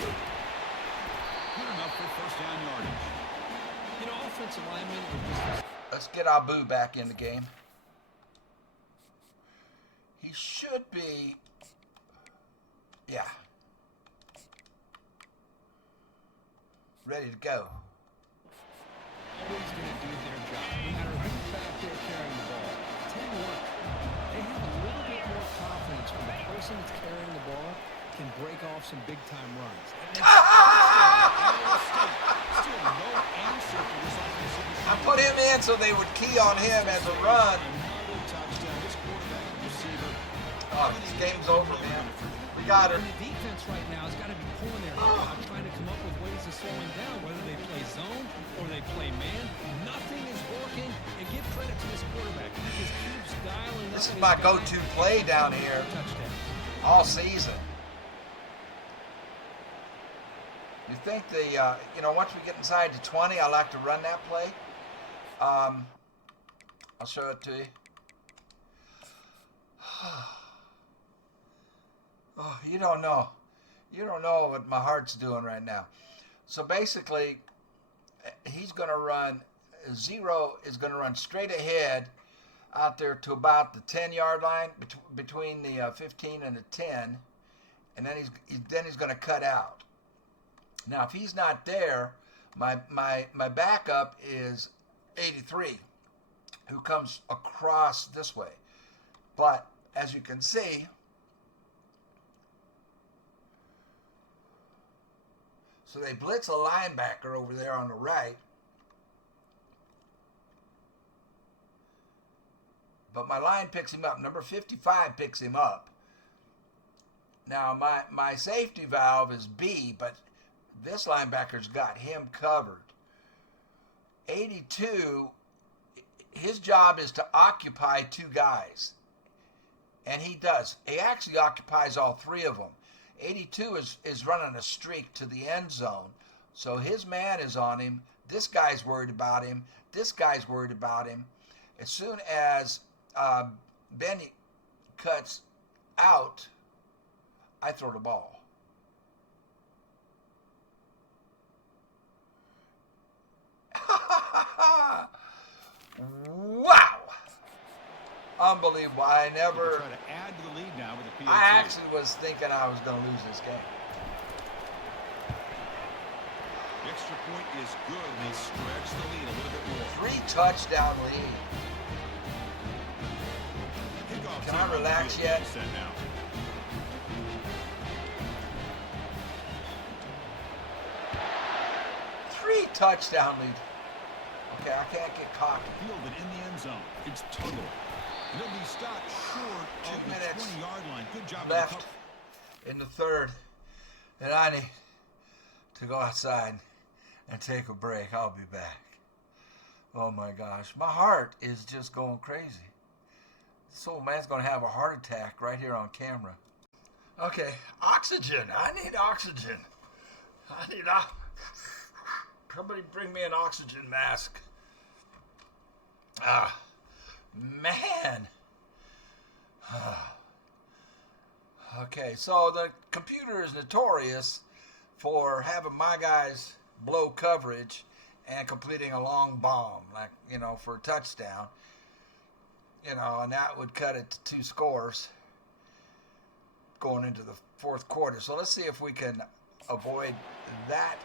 Good enough for first down yardage. You know, offensive linemen are just... Let's get Abu back in the game. He should be... Yeah. Ready to go. always going to do their job, no matter who's back there carrying the ball. I'll tell you what, they have a little bit more confidence when the person that's carrying the ball can break off some big-time runs. Still no answer for this offensive I put him in so they would key on him as a run. Another touchdown. This quarterback and receiver. Oh, this game's over, man. We got her. And the defense right now has got to be pulling their hair out, trying to come up with ways to slow him down, whether they play zone or they play man. Nothing is working. And give credit to this quarterback. He just keeps dialing up. This is his my guy. go-to play down here Touchdown. all season. You think once we get inside the 20, I like to run that play. I'll show it to you. Oh, you don't know. You don't know what my heart's doing right now. So basically, he's going to run, zero is going to run straight ahead out there to about the 10-yard line, between the 15 and the 10, and then he's going to cut out. Now, if he's not there, my backup is 83, who comes across this way. But as you can see, so they blitz a linebacker over there on the right, but my line picks him up. Number 55 picks him up. Now, my safety valve is B, but this linebacker's got him covered. 82, his job is to occupy two guys. And he does. He actually occupies all three of them. 82 is running a streak to the end zone. So his man is on him. This guy's worried about him. This guy's worried about him. As soon as Benny cuts out, I throw the ball. Wow! Unbelievable. I never. Try to add to the lead now with the PAT. I actually was thinking I was going to lose this game. The extra point is good. They stretch the lead a little bit more. 3 touchdown lead. Kickoff Can team I on the relax field yet? being set now. Three touchdown lead. Okay, I can't get cocky. Fielded in the end zone. It's Tuttle. And he'll be stopped short 2 of the minutes 20-yard line. Good job of the left cover. in the third, and I need to go outside and take a break. I'll be back. Oh my gosh, my heart is just going crazy. This old man's going to have a heart attack right here on camera. Okay, oxygen. I need oxygen. Somebody bring me an oxygen mask. Ah, man. Okay, so the computer is notorious for having my guys blow coverage and completing a long bomb, like, for a touchdown. And that would cut it to 2 scores going into the fourth quarter. So let's see if we can avoid that.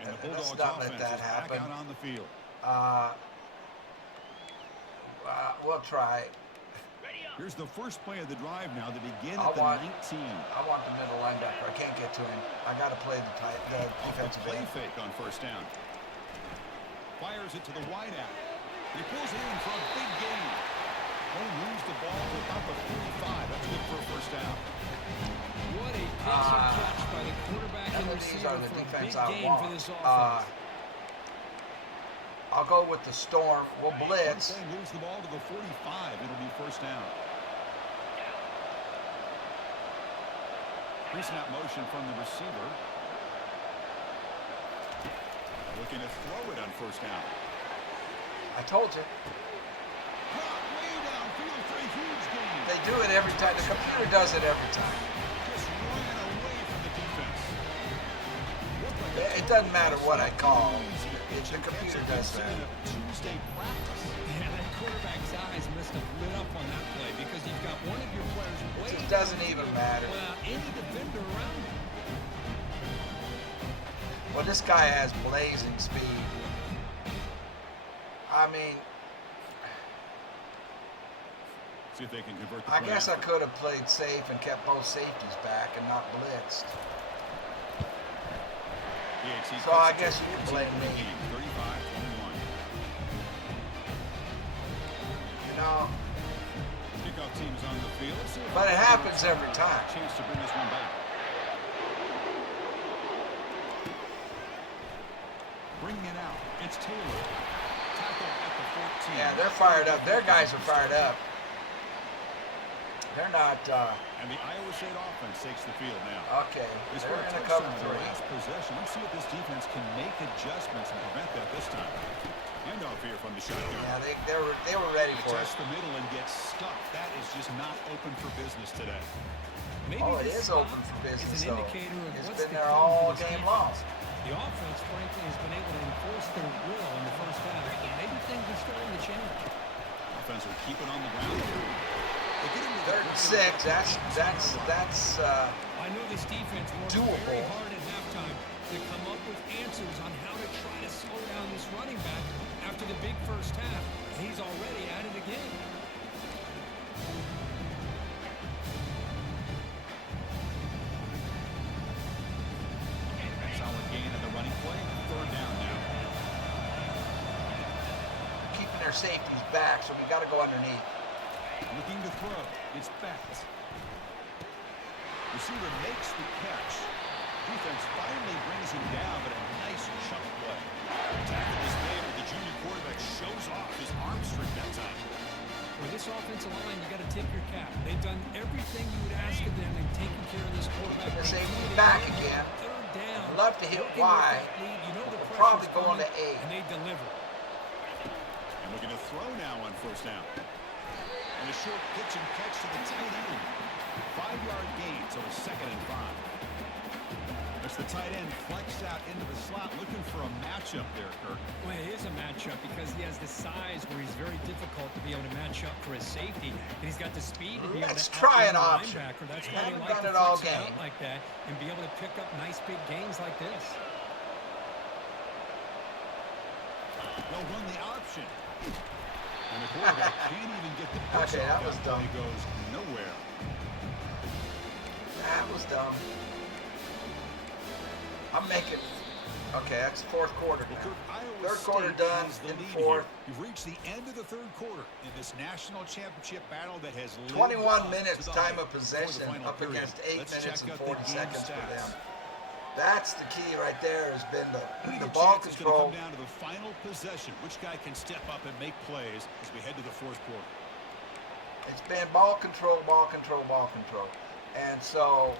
And the Let's Bulldogs not let offense that is happen. back out on the field. We'll try. Here's the first play of the drive now. They begin I at the want 19. I want the middle linebacker. I can't get to him. I got to play the Off the defensive play end. fake on first down. Fires it to the wide out. He pulls it in for a big gain. Only moves the ball to about the 45. That's good for a first down. What a pitch catch by the quarterback and These receiver are the for a defense big I gain want. for this offense. I'll go with the storm. We'll blitz. Once they moves the ball to the 45, it'll be first down. Pre-snap motion from the receiver. Looking to throw it on first down. I told you. Caught way downfield for a huge gain. They do it every time. The computer does it every time. Just ran away from the defense. Looked like a It doesn't matter what I call. easier pitch The and computer catch does instead that. of Tuesday practice. Yeah, that quarterback's eyes must have lit up on that play because you've got one of your players way It doesn't even matter. without any defender around him. Well, this guy has blazing speed. I mean, See if they can convert the I play guess I after. could have played safe and kept both safeties back and not blitzed. PHC So cuts I it guess to you can 14 blame for the me. game, 35-21. Kickoff team is on the field. Let's see if But it Bulldogs happens have every a time. Chance to bring this one back. Bringing it out. It's Taylor. Tackle at the 14. Yeah, they're fired up. Their guys are fired up. They're not, And the Iowa State offense takes the field now. okay. They They're scored a in a touchdown cover on their 3. last possession. Let's see if this defense can make adjustments and prevent that this time. Handoff here from the shotgun. Yeah, they were ready They for it. test the middle and get stuffed. That is just not open for business today. Maybe Oh, it this is open stop for is business, an though. indicator of It's what's been to there come all for this game defense. long. The offense, frankly, has been able to enforce their will in the first half. Maybe things are starting to change. Offense will keep it on the ground here. They get into the Third and 6. That's I know this defense worked doable. very hard at halftime to come up with answers on how to try to slow down this running back after the big first half. And he's already at it again. solid gain of the running play. Third down now. keeping their safeties back, so we got to go underneath. Looking to throw. It's Beck. Receiver makes the catch. Defense finally brings him down, but a nice chunk play. Tackle is made, but the junior quarterback shows off his arm strength that time. For this offensive line, you got to tip your cap. They've done everything you would ask of them in taking care of this quarterback. The They safety do it back again. again. Third down. I'd love to hit Working with wide. that lead. You know the probably pressure's going coming, to 8. and they deliver. And looking to throw now on first down. And a short pitch and catch to the tight end. 5-yard gain, so a 2nd and 5. That's the tight end flexed out into the slot, looking for a matchup there, Kirk. Well, it is a matchup because he has the size where he's very difficult to be able to match up for his safety, and he's got the speed to be able Let's to try an outrun the option. linebacker. That's We why they haven't like done to it all flex it out game. like that and be able to pick up nice big gains like this. They'll run the option. And the quarterback can't even get the pitch Okay, that off was until dumb. he goes nowhere. That was dumb. I'm making. Okay, that's the 4th quarter Well, now. Kirk, Iowa 3rd quarter State done has the in the lead 4th. here. You've reached the end of the 3rd quarter in this national championship battle that has lived 21 up minutes to the time hype of before the possession final up period. against 8 Let's minutes check and out 40 the game seconds for stats. them. That's the key right there has been Pretty the good ball chance it's going to control. come down to the final possession. Which guy can step up and make plays as we head to the 4th quarter? It's been ball control, ball control, ball control. And so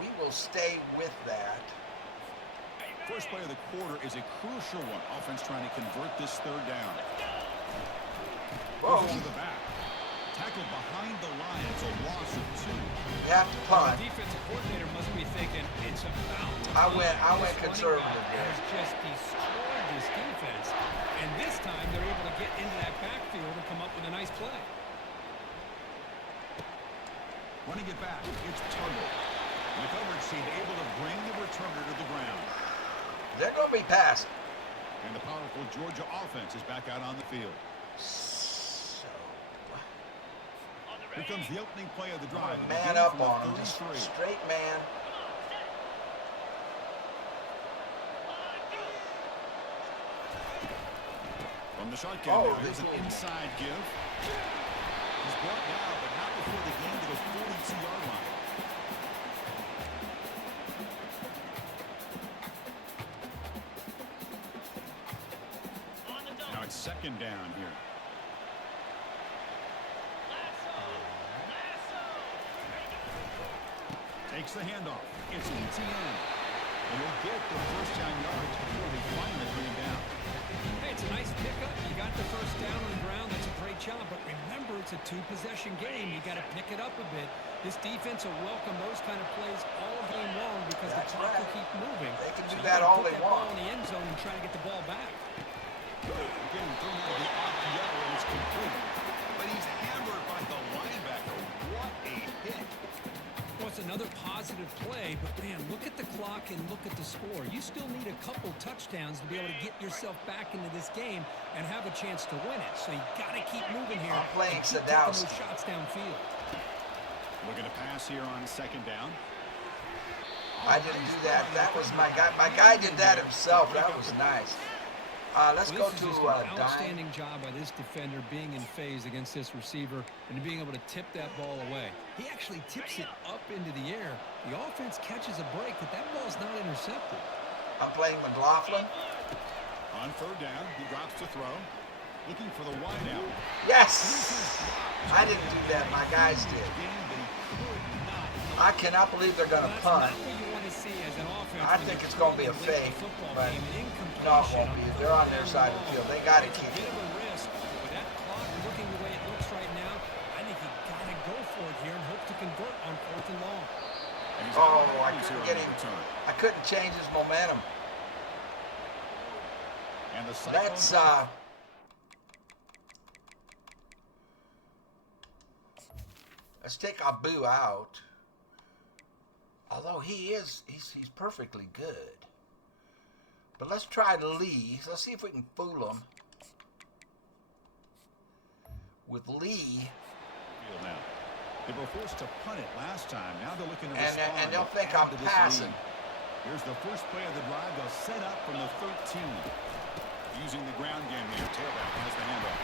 we will stay with that. First play of the quarter is a crucial one. Offense trying to convert this 3rd down. Whoa. Goes into the back. Tackled behind the line. It's a loss of 2. You have to Well, punt. the defensive coordinator must be thinking it's about I went time. This running conservative back here. has just destroyed this defense, and this time they're able to get into that backfield and come up with a nice play. Running it back. It's Tuggle. The coverage team able to bring the returner to the ground. They're going to be passed. And the powerful Georgia offense is back out on the field. So, Here comes the opening play of the drive. It'll man begin up from the on him. Just 33. straight man. From the shotgun Oh, now, here's this an one. inside give. He's brought down, but not before they gain to the 42-yard line. Now it's 2nd down here. Takes the handoff. It's ETN. And he'll get the first down yards before they finally bring him down. Hey, it's a nice pickup. You got the first down on the ground. That's a great job. But remember, it's a 2-possession game. You got to pick it up a bit. This defense will welcome those kind of plays all game long because That's the clock will right. keep moving. They can do So you that gotta all put they that ball want. in the end zone and try to get the ball back. Again, thrown out of the RPO, and it's complete. But he's hammered by the linebacker. What a hit. Well, it's another positive play, but man, look at the clock and look at the score. You still need a couple touchdowns to be able to get yourself back into this game and have a chance to win it. So you got to keep moving here. I'm playing and keep taking Sadowski. those shots downfield. Looking to pass here on 2nd down. I didn't do that. That was my guy. My guy did that himself. That was nice. Let's Well, go this to is just an Dime. outstanding job by this defender being in phase against this receiver and being able to tip that ball away. He actually tips it up into the air. The offense catches a break, but that ball's not intercepted. I'm playing McLaughlin. On 3rd down, he drops to throw. Looking for the wideout. Yes! I didn't do that. My guys did. Game that he could not. I cannot believe they're going to That's not punt. what you want to see as an offense. I when think you're it's gonna be a struggling late in the fake, football but game. An incompletion no, it won't be. on They're on third their down side of the ball. field. They gotta It's a keep bit it. of a risk. With that clock looking the way it looks right now, I think you got to go for it here and hope to convert on 4th and long. And he's Oh, out of I bounds couldn't here get on him. the return. I couldn't change his momentum. And the Cyclones Let's take Abu out. Although he's perfectly good. But let's try Lee. Let's see if we can fool him. With Lee. field now. They were forced to punt it last time. Now they're looking to And respond. they'll think add I'm to this passing. lead. Here's the first play of the drive. They'll set up from the 13. Using the ground game here. Tailback has the handoff.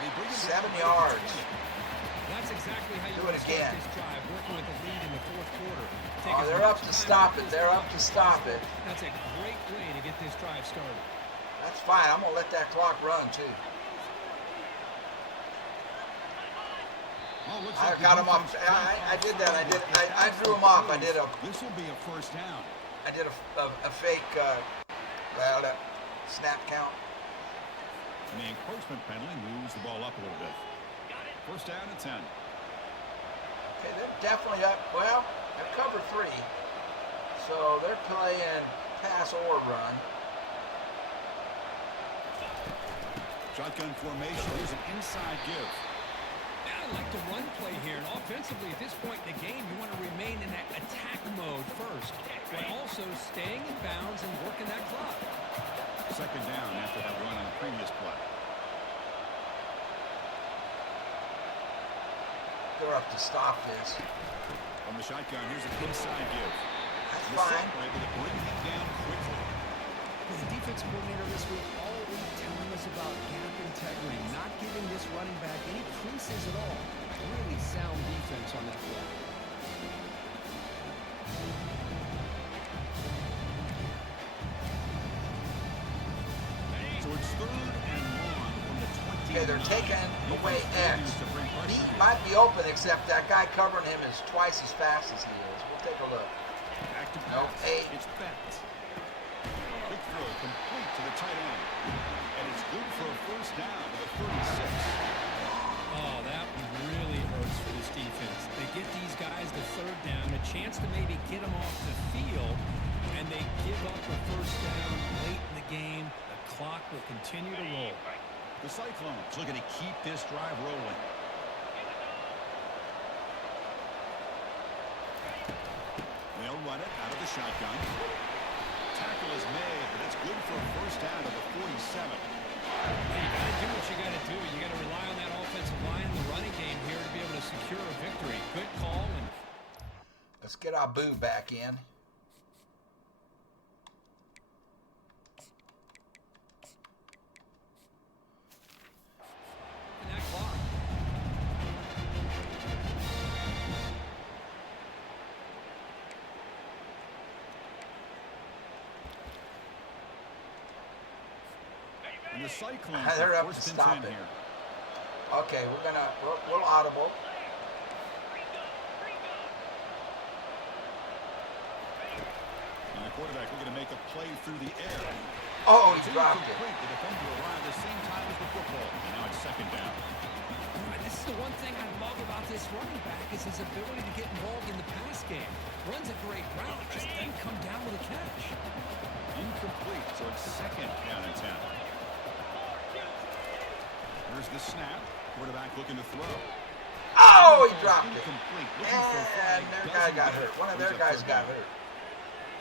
They bring it 7 down to the yards. 20. That's exactly how you Do want it to start again. this drive, working with the lead in the 4th quarter. Take Oh, as they're much up to time stop off it. this They're clock up to as stop possible. it. That's a great way to get this drive started. That's fine. I'm going to let that clock run, too. Well, looks I like the got him off. defense I did that. I That's drew the him off. I plays. did a This will be a first down. fake snap count. And the encroachment penalty moves the ball up a little bit. First down and 10. Okay, they're definitely up. Well, I covered 3, so they're playing pass or run. Shotgun formation. Here's an inside give. I like the run play here, and offensively at this point in the game, you want to remain in that attack mode first, but also staying in bounds and working that clock. Second down after that run on the previous play. They're up to stop this. From the shotgun, here's an inside give. That's The fine. center able to bring him down quickly. Well, the defense coordinator this week already telling us about gap integrity, not giving this running back any creases at all. Really sound defense on that play. So it's 3rd and long from the 29. Okay, they're taking away X. Continues to bring pressure He here. might be open, except that guy covering him is twice as fast as he is. We'll take a look. Back to Nope, pass. 8. It's bent. Quick throw complete to the tight end. And it's good for a first down to the 36. Oh, that really hurts for this defense. They get these guys the 3rd down, a chance to maybe get them off the field, and they give up a first down late in the game. The clock will continue to roll. The Cyclones looking to keep this drive rolling. They'll run it out of the shotgun. Tackle is made, but it's good for a first down to the 47. Hey, you got to do what you got to do. You got to rely on that offensive line in the running game here to be able to secure a victory. Good call. And Let's get our boo back in. that clock. And the Cyclones They're have up to first and stop 10 it. here. Okay, we'll audible. And the quarterback looking to make a play through the air. Oh, It's he dropped it. incomplete. The defender arrived at the same time as the football. And now it's second down. This is the one thing I love about this running back is his ability to get involved in the pass game. Runs a great route, just doesn't come down with a catch. Incomplete. So it's second down and 10. Here's the snap. Quarterback looking to throw. Oh, he dropped it. Incomplete. Looking for a And flag. their guy Doesn't got get it. hurt. One of Brings their up guys third got down. hurt.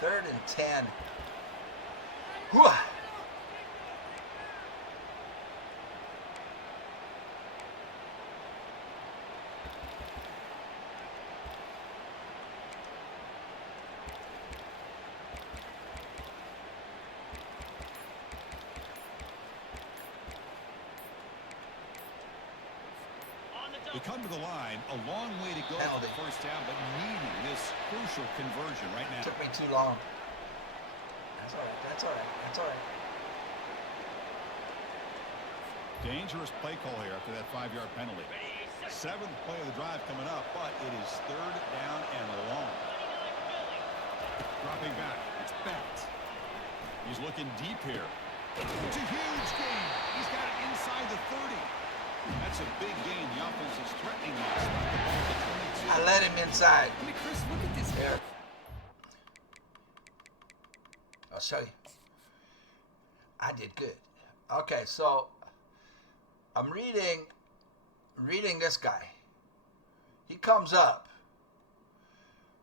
3rd and 10. Whew. They come to the line, a long way to go for Penalty. the first down, but needing this crucial conversion right now. Took me too long. That's all right. That's all right. That's all right. Dangerous play call here after that 5-yard penalty. 7th play of the drive coming up, but it is 3rd down and long. Dropping back. It's bent. He's looking deep here. It's a huge gain. He's got it inside the 30. That's a big gain. The offense is threatening this. Stuck the ball at the 22. I let him inside. I mean, Chris, look at this guy. There. I'll show you. I did good. Okay, so I'm reading this guy. He comes up.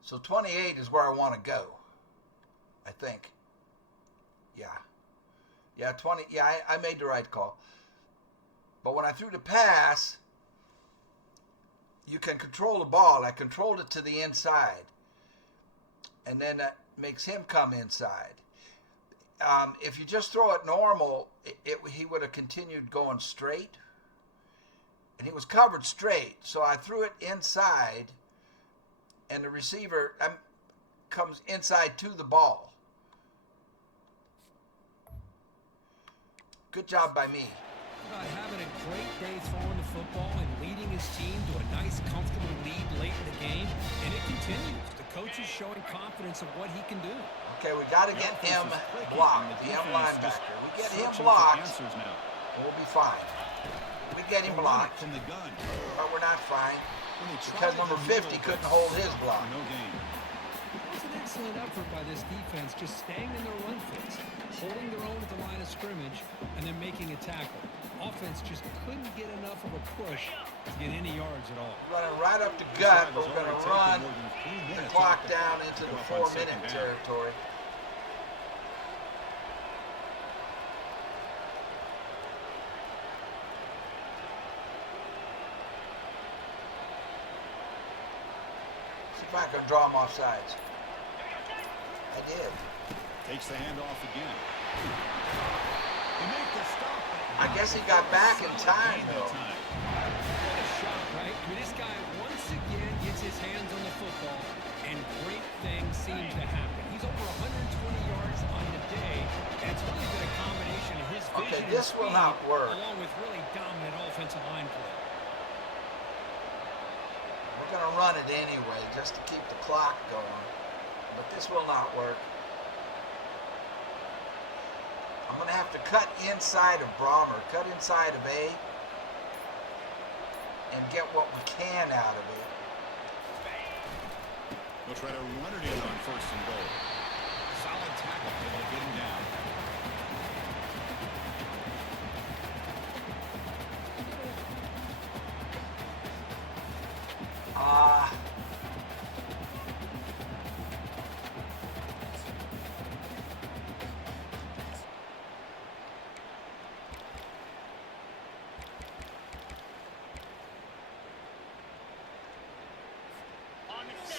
So 28 is where I want to go. I think. Yeah. Yeah, 20. Yeah, I made the right call. But when I threw the pass, you can control the ball. I controlled it to the inside. And then that makes him come inside. If you just throw it normal, he would have continued going straight. And he was covered straight. So I threw it inside, and the receiver comes inside to the ball. Good job by me. About having a great day throwing the football and leading his team to a nice, comfortable lead late in the game, and it continues. The coach is showing confidence of what he can do. Okay, we got to get him blocked, the M linebacker. We get him blocked, we'll be fine. We get him blocked, but we're not fine because number 50 couldn't hold his block. It was an excellent effort by this defense, just staying in their run fits, holding their own at the line of scrimmage, and then making a tackle. Offense just couldn't get enough of a push to get any yards at all. Running right up the gut, but we're going to run the clock down into the 4-minute territory. See if I can draw him off sides. I did. Takes the handoff again. They make the stop. I guess he got back in time, though. What a shot, right? I mean, this guy once again gets his hands on the football, and great things seem to happen. He's over 120 yards on the day, and it's really been a combination of his vision and this will speed, not work. along with really dominant offensive line play. We're going to run it anyway, just to keep the clock going. But this will not work. I'm going to have to cut inside of Brahmer, cut inside of A, and get what we can out of it. We'll try to run it in on 1st and goal. Solid tackle, able to get him down.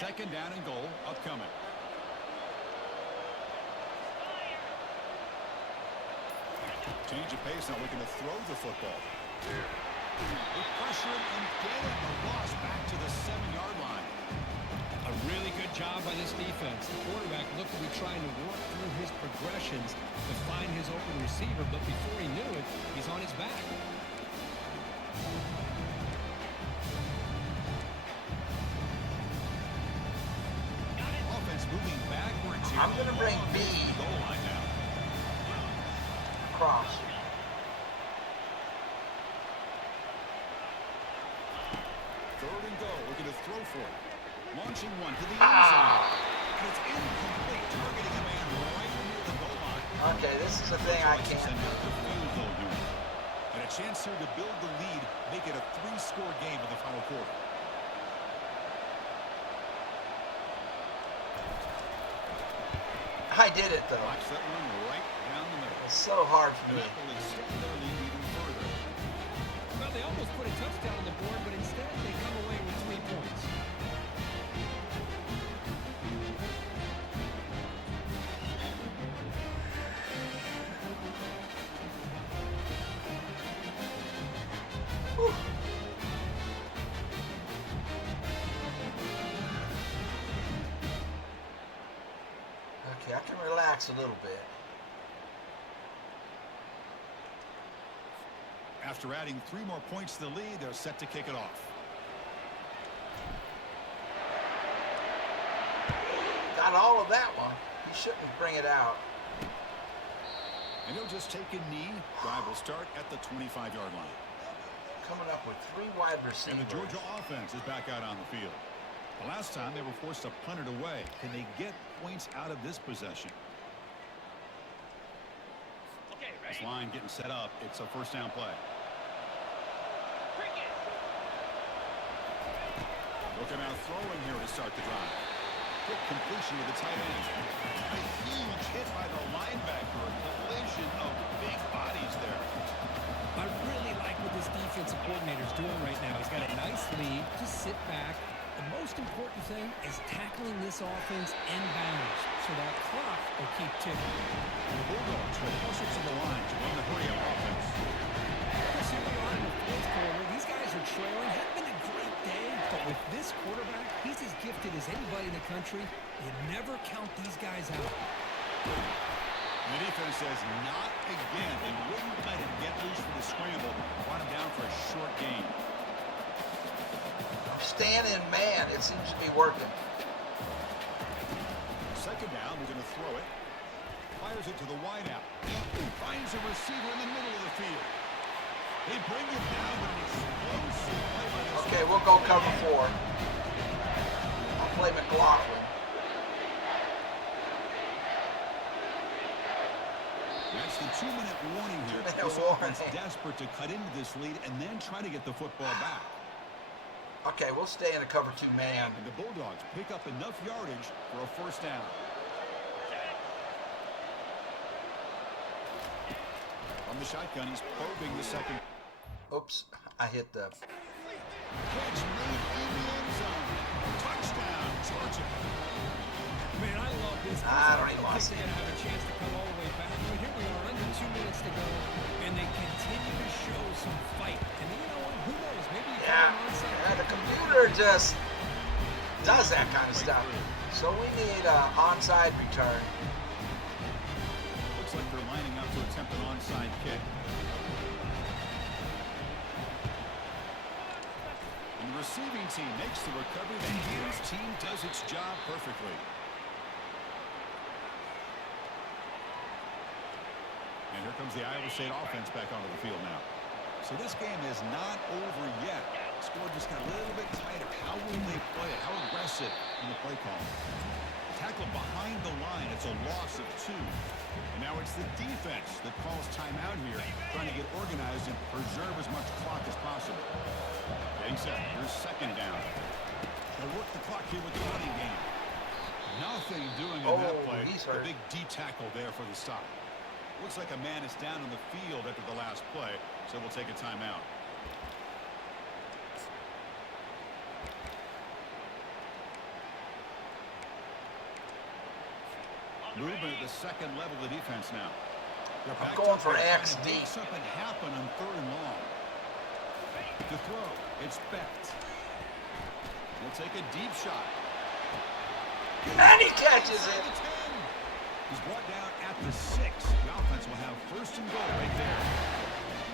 Second down and goal upcoming. Change of pace, now looking to throw the football. They pressure it and get it. A loss back to the 7-yard line. A really good job by this defense. The quarterback looked to be trying to work through his progressions to find his open receiver, but before he knew it, he's on his back. Moving backwards here. I'm going to bring B across. Third and goal, looking to throw for it. Launching one to the end zone. And it's incomplete, targeting a man right near the goal line. Okay, this is the thing I can't Send do. out the field goal unit. And a chance here to build the lead, make it a 3-score game in the final quarter. I did it, though. Watch that one right down the middle. It's so hard for And me. that will extend their lead even further. Well, they almost put a touchdown on the board, but instead they come away with 3 points. Whew. Okay, I can relax a little bit. After adding 3 more points to the lead, they're set to kick it off. Got all of that one. He shouldn't bring it out. And he'll just take a knee. Drive will start at the 25-yard line. Coming up with 3 wide receivers. And the Georgia offense is back out on the field. The last time they were forced to punt it away. Can they get points out of this possession? This line getting set up. It's a 1st down play. Looking out throwing here to start the drive. Quick completion with the tight end. A huge hit by the linebacker. A collision of big bodies there. I really like what this defensive coordinator is doing right now. He's got a nice lead. Just sit back. The most important thing is tackling this offense inbounds so that clock will keep ticking. And the Bulldogs will push it to the line to run the hurry-up offense. Chris, here we are in the 4th quarter. These guys are trailing. Hadn't been a great day, but with this quarterback, he's as gifted as anybody in the country. You never count these guys out. And the defense says not again. They wouldn't let him get loose for the scramble. Brought him down for a short gain. Stand in man, it seems to be working. Second down, we're going to throw it. Fires it to the wideout. Finds a receiver in the middle of the field. They bring it down with an explosive play by this. Okay, we'll go cover 4. I'll play McLaughlin. That's the 2-minute warning here. 2-minute This warning. offense desperate to cut into this lead and then try to get the football back. Okay, we'll stay in a cover 2 man. And the Bulldogs pick up enough yardage for a first down. From the shotgun, he's probing the second. Oops, I hit the... Catch made in the end zone. Touchdown, Georgia. Man, I love this. I don't even I want to think see they're it. going to have a chance to come all the way back. But here we are, under 2 minutes to go, and they continue to show some fight. And you know what? Who knows? Maybe you Yeah, come onside. yeah, the computer just does that kind of stuff. So we need an onside return. Looks like they're lining up to attempt an onside kick. And the receiving team makes the recovery. The Hughes team does its job perfectly. And here comes the Iowa State offense back onto the field now. So this game is not over yet. Score just got a little bit tighter. How will they play it? How aggressive in the play call? Tackle behind the line. It's a loss of 2. And now it's the defense that calls timeout here, trying to get organized and preserve as much clock as possible. Getting set. Here's second down. They'll work the clock here with the running game. Nothing doing in that play. He's A hurt. big D tackle there for the stop. Looks like a man is down on the field after the last play, so we'll take a timeout. Movement at the second level of the defense now. They're I'm back going up for there, trying to XD. make something happen on 3rd and long. To throw, it's Beck. He'll take a deep shot. And he catches Inside it. the 10. He's brought down at the 6. The offense will have 1st and goal right there.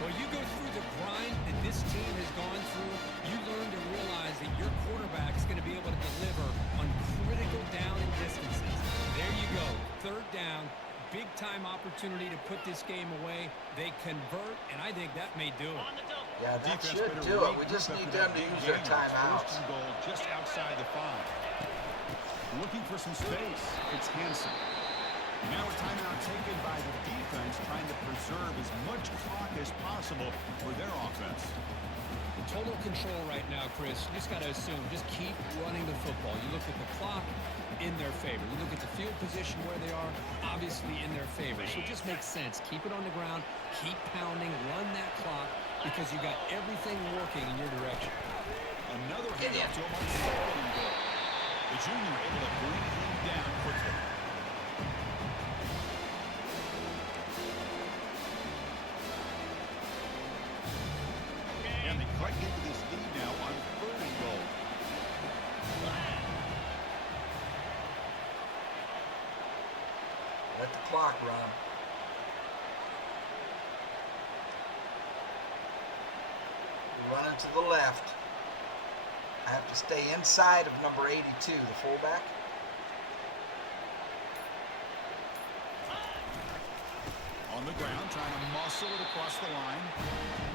Well, you go through the grind that this team has gone through, you learn to realize that your quarterback is going to be able to deliver on critical down and distances. There you go, 3rd down, big-time opportunity to put this game away. They convert, and I think that may do it. Yeah, that Defense should better do it. We regroup just after need that them to big use their gain. It's timeouts. 1st and goal just outside the 5. Looking for some space. It's Hansen. Now a timeout taken by the defense, trying to preserve as much clock as possible for their offense. Total control right now, Chris. You just got to assume, just keep running the football. You look at the clock, in their favor. You look at the field position where they are, obviously in their favor. So it just makes sense. Keep it on the ground, keep pounding, run that clock, because you got everything working in your direction. Another handoff to him on 2nd and goal. The junior able to bring him down quickly. And they cut into this lead now on 3rd and goal. Let the clock run. Running to the left. I have to stay inside of number 82, the fullback. On the ground, trying to muscle it across the line.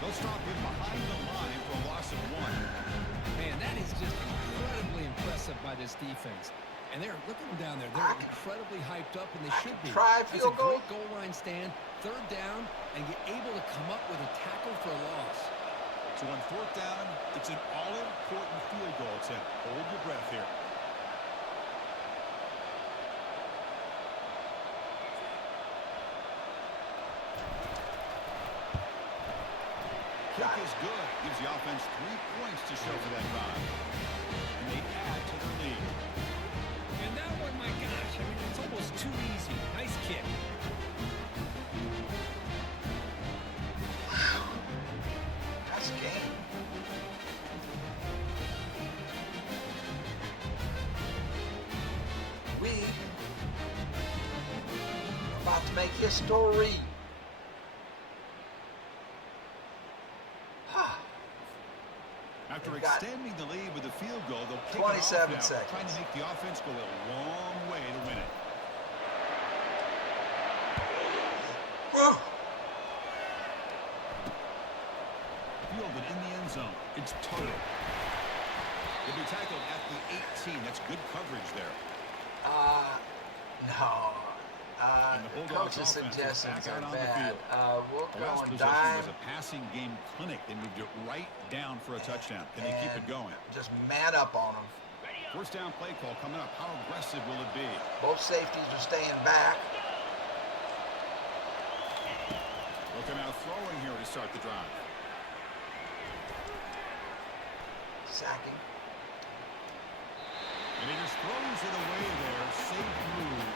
They'll stop him behind the line for a loss of 1. Man, that is just incredibly impressive by this defense. And they're, look at them down there. They're incredibly hyped up, and they should be. Try That's a field goal. great goal line stand, 3rd down, and get able to come up with a tackle for a loss. So on 4th down, it's an all-important field goal attempt. Hold your breath here. Kick is good. Gives the offense 3 points to show for that drive. And they add to their lead. And that one, my gosh, I mean, it's almost too easy. Nice kick. That's a game. We are about to make history. After They've got extending the lead with a field goal, they'll kick it 27 off now, seconds. trying to make the offense go a long way to win it. Woo. Fielded in the end zone. It's total. He'll be tackled at the 18. That's good coverage there. No. And the The Bulldogs coach's offense is suggestions back are out on the bad. field. We'll The go last and possession dime. was a passing game clinic. They moved it right down for a touchdown. Can they keep it going? Just man up on them. First down play call coming up. How aggressive will it be? Both safeties are staying back. Looking out throwing here to start the drive. Sacking. And he just throws it away there. Safe move.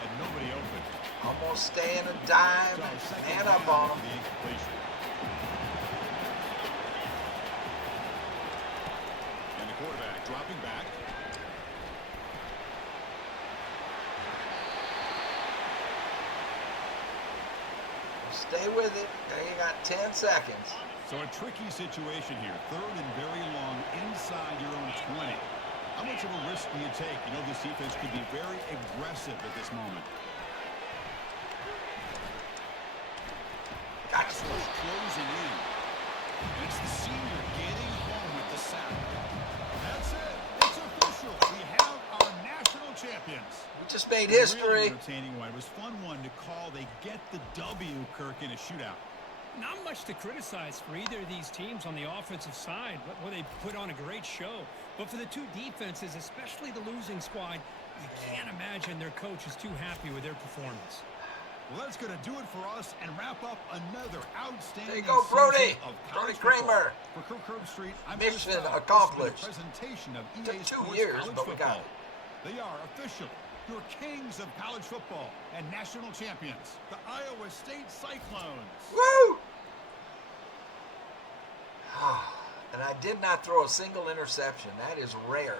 Had nobody open. Almost staying a dime. So second Man up down on for them. the incompletion. And the quarterback dropping back. Stay with it. There you got 10 seconds. So a tricky situation here. Third and very long inside your own 20. How much of a risk do you take? You know this defense could be very aggressive at this moment. Gotcha. Pass rush closing in. And it's the senior getting home with the sack. That's it. It's official. We have our national champions. We just made Really history. entertaining one. It was fun one to call. They get the W, Kirk, in a shootout. Not much to criticize for either of these teams on the offensive side, but they put on a great show. But for the two defenses, especially the losing squad, you can't imagine their coach is too happy with their performance. Well, that's going to do it for us and wrap up another outstanding There you go, Brody. season of Brody college Kramer. football. For Kirk Herbstreit, I'm Mission Chris Dodd. accomplished. This has been a presentation of Took EA 2 Sports years, College but we got Football. it. They are official, your kings of college football and national champions, the Iowa State Cyclones. Woo! And I did not throw a single interception. That is rare.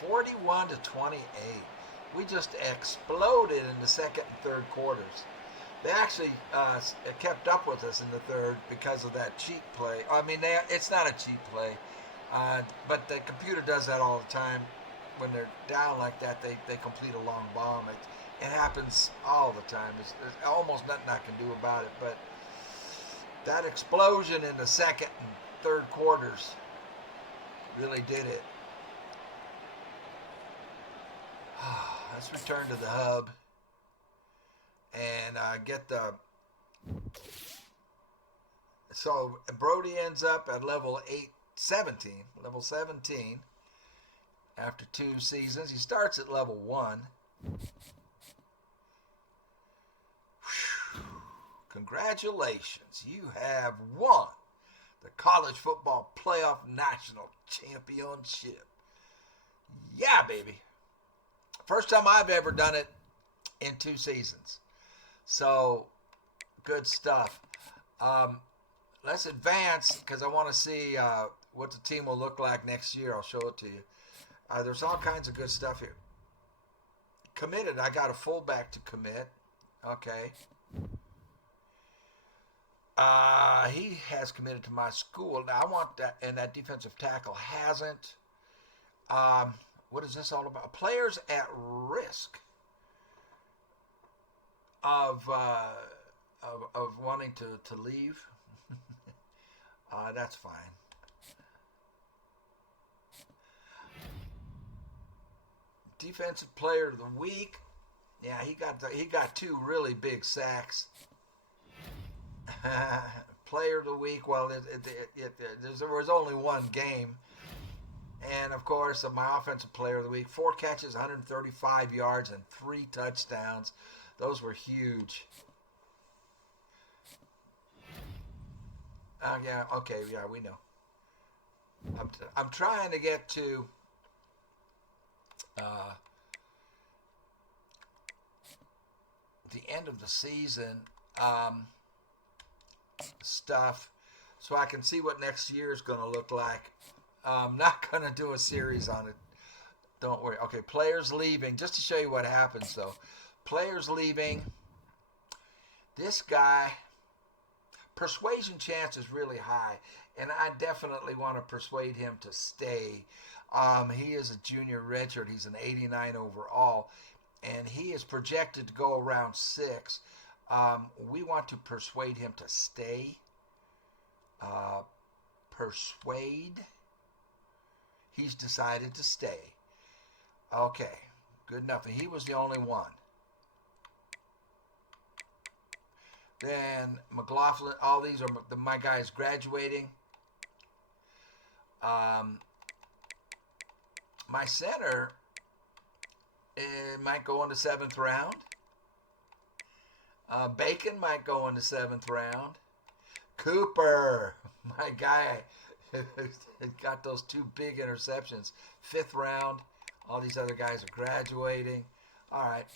(41 to 28). We just exploded in the second and third quarters. They actually kept up with us in the third because of that cheat play. I mean, it's not a cheat play, but the computer does that all the time. When they're down like that, they complete a long bomb. It happens all the time. There's almost nothing I can do about it. But that explosion in the second and third quarters really did it. Let's return to the hub and get the. So Brody ends up at level 17 after 2 seasons. He starts at level 1. Whew. Congratulations, you have won the College Football Playoff National Championship. Yeah, baby. First time I've ever done it in 2 seasons. So, good stuff. Let's advance because I want to see what the team will look like next year. I'll show it to you. There's all kinds of good stuff here. Committed. I got a fullback to commit. Okay. He has committed to my school. Now, I want that, and that defensive tackle hasn't. What is this all about? Players at risk of wanting to leave. That's fine. Defensive player of the week. Yeah, he got 2 really big sacks. Player of the week. Well, there was only 1 game. And, of course, my offensive player of the week, 4 catches, 135 yards, and 3 touchdowns. Those were huge. Yeah, okay, yeah, we know. I'm trying to get to uh, the end of the season stuff so I can see what next year is going to look like. I'm not going to do a series on it. Don't worry. Okay, players leaving. Just to show you what happens, though. Players leaving. This guy, persuasion chance is really high, and I definitely want to persuade him to stay. He is a junior redshirt. He's an 89 overall, and he is projected to go around 6. We want to persuade him to stay. Persuade. He's decided to stay. Okay, good enough. And he was the only one. Then McLaughlin, all these are my guys graduating. My center might go in the 7th round. Bacon might go in the 7th round. Cooper, my guy, got those 2 big interceptions. 5th round. All these other guys are graduating. All right.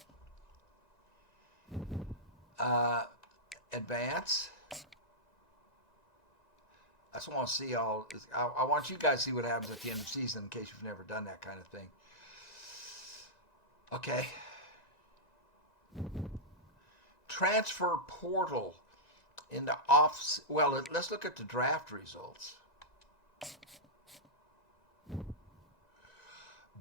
Advance. I just want to see all. I want you guys to see what happens at the end of the season in case you've never done that kind of thing. Okay. Transfer portal in the off. Well, let's look at the draft results.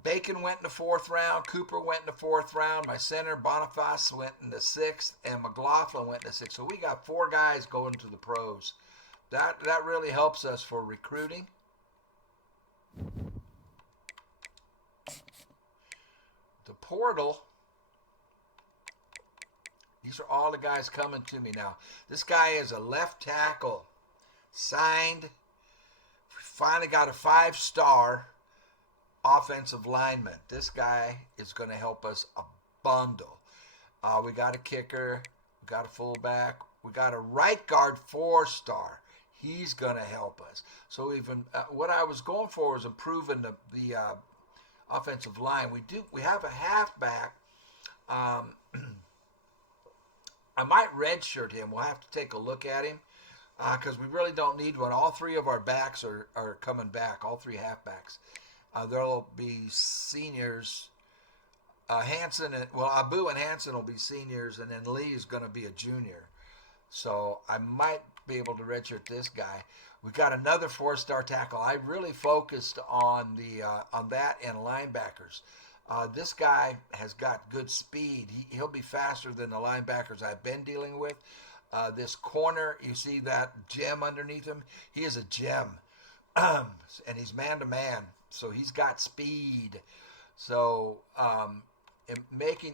Bacon went in the 4th round. Cooper went in the 4th round. My center, Boniface, went in the 6th. And McLaughlin went in the 6th. So we got 4 guys going to the pros. That really helps us for recruiting. The portal. These are all the guys coming to me now. This guy is a left tackle. Signed. Finally got a 5-star. Offensive lineman. This guy is going to help us a bundle. We got a kicker. We got a fullback. We got a right guard 4-star. He's going to help us. So even what I was going for was improving the offensive line. We have a halfback. I might redshirt him. We'll have to take a look at him because we really don't need one. All 3 of our backs are coming back. All 3 halfbacks. There'll be seniors. Abu and Hansen will be seniors, and then Lee is going to be a junior. So I might be able to redshirt this guy. We got another 4-star tackle. I really focused on that and linebackers. This guy has got good speed. He'll be faster than the linebackers I've been dealing with. This corner, you see that gem underneath him? He is a gem, and he's man-to-man. So he's got speed. So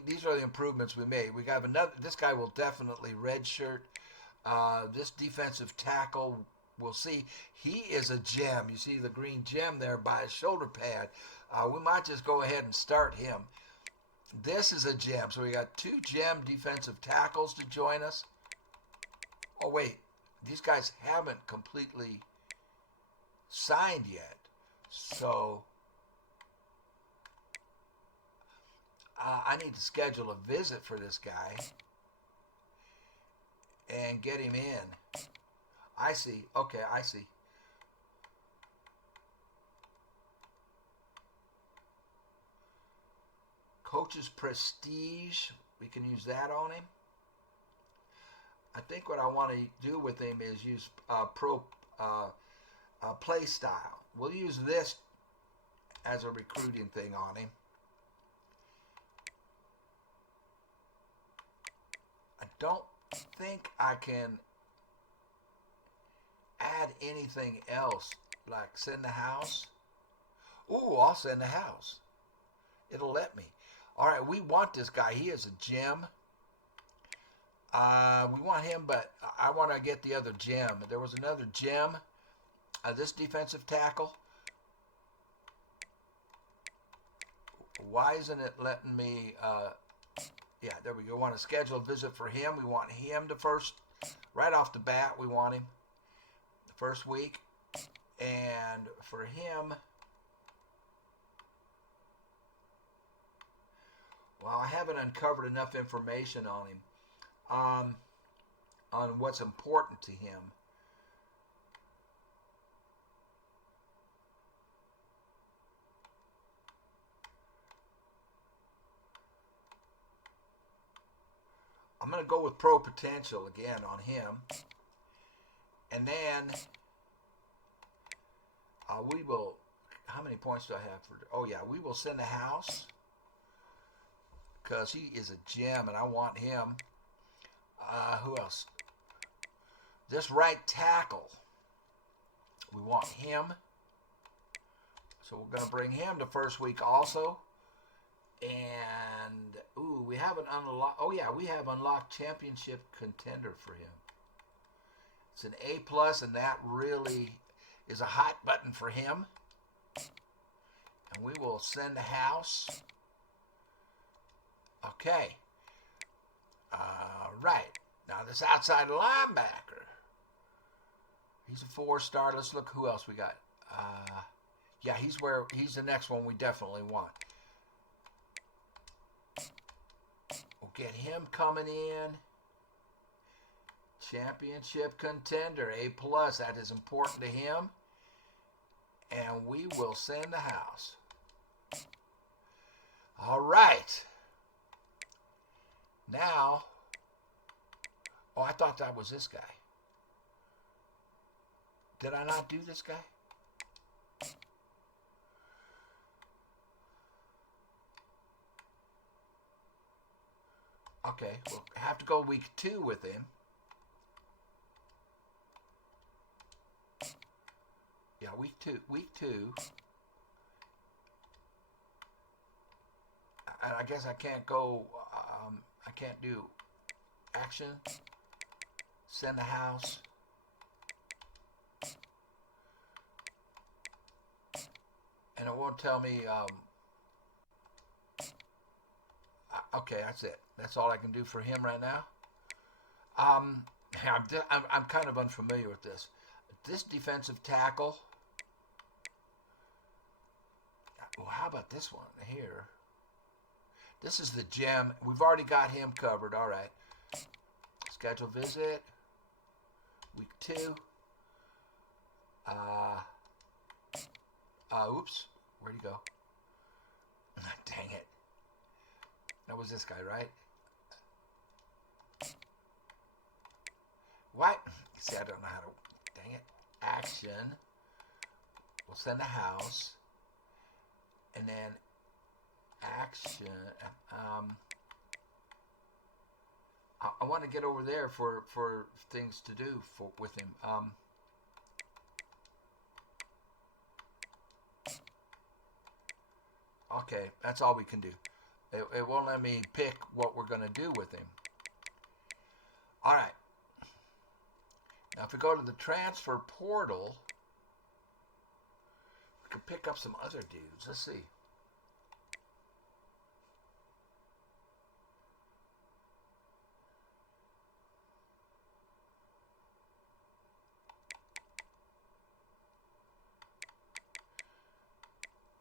these are the improvements we made. We got this guy will definitely redshirt. This defensive tackle, we'll see. He is a gem. You see the green gem there by his shoulder pad. We might just go ahead and start him. This is a gem. So we got 2 gem defensive tackles to join us. Oh, wait. These guys haven't completely signed yet. So I need to schedule a visit for this guy and get him in. I see. Okay, I see. Coach's prestige. We can use that on him. I think what I want to do with him is use play style. We'll use this as a recruiting thing on him. I don't think I can add anything else, like send the house. Ooh, I'll send the house. It'll let me. All right, we want this guy. He is a gem. We want him, but I want to get the other gem. There was another gem. This defensive tackle. Why isn't it letting me? Yeah, there we go. We want to schedule a visit for him. We want him to first, right off the bat. We want him. first week. And for him, well, I haven't uncovered enough information on him, on what's important to him. I'm going to go with pro potential again on him. And then we will, how many points do I have for, oh yeah, we will send a house because he is a gem and I want him. Who else? This right tackle. We want him. So we're going to bring him to first week also. And, ooh, we haven't unlocked, oh yeah, we have unlocked championship contender for him. It's an A+, and that really is a hot button for him. And we will send a house. Okay. Right. Now this outside linebacker. He's a 4-star. Let's look who else we got. Yeah, he's the next one we definitely want. We'll get him coming in. Championship contender, A+. That is important to him. And we will send the house. All right. Now, oh, I thought that was this guy. Did I not do this guy? Okay, we'll have to go week 2 with him. Yeah, week two. And I guess I can't go, I can't do action, send the house. And it won't tell me, okay, that's it. That's all I can do for him right now. I'm kind of unfamiliar with this. This defensive tackle. Well, how about this one here? This is the gem. We've already got him covered. All right. Schedule visit. Week 2. Oops. Where'd he go? Dang it. That was this guy, right? What? See, I don't know how to. Dang it. Action. We'll send a house. And then action. I want to get over there for things to do with him. Okay, that's all we can do. It won't let me pick what we're going to do with him. All right. Now, if we go to the transfer portal, we can pick up some other dudes. Let's see.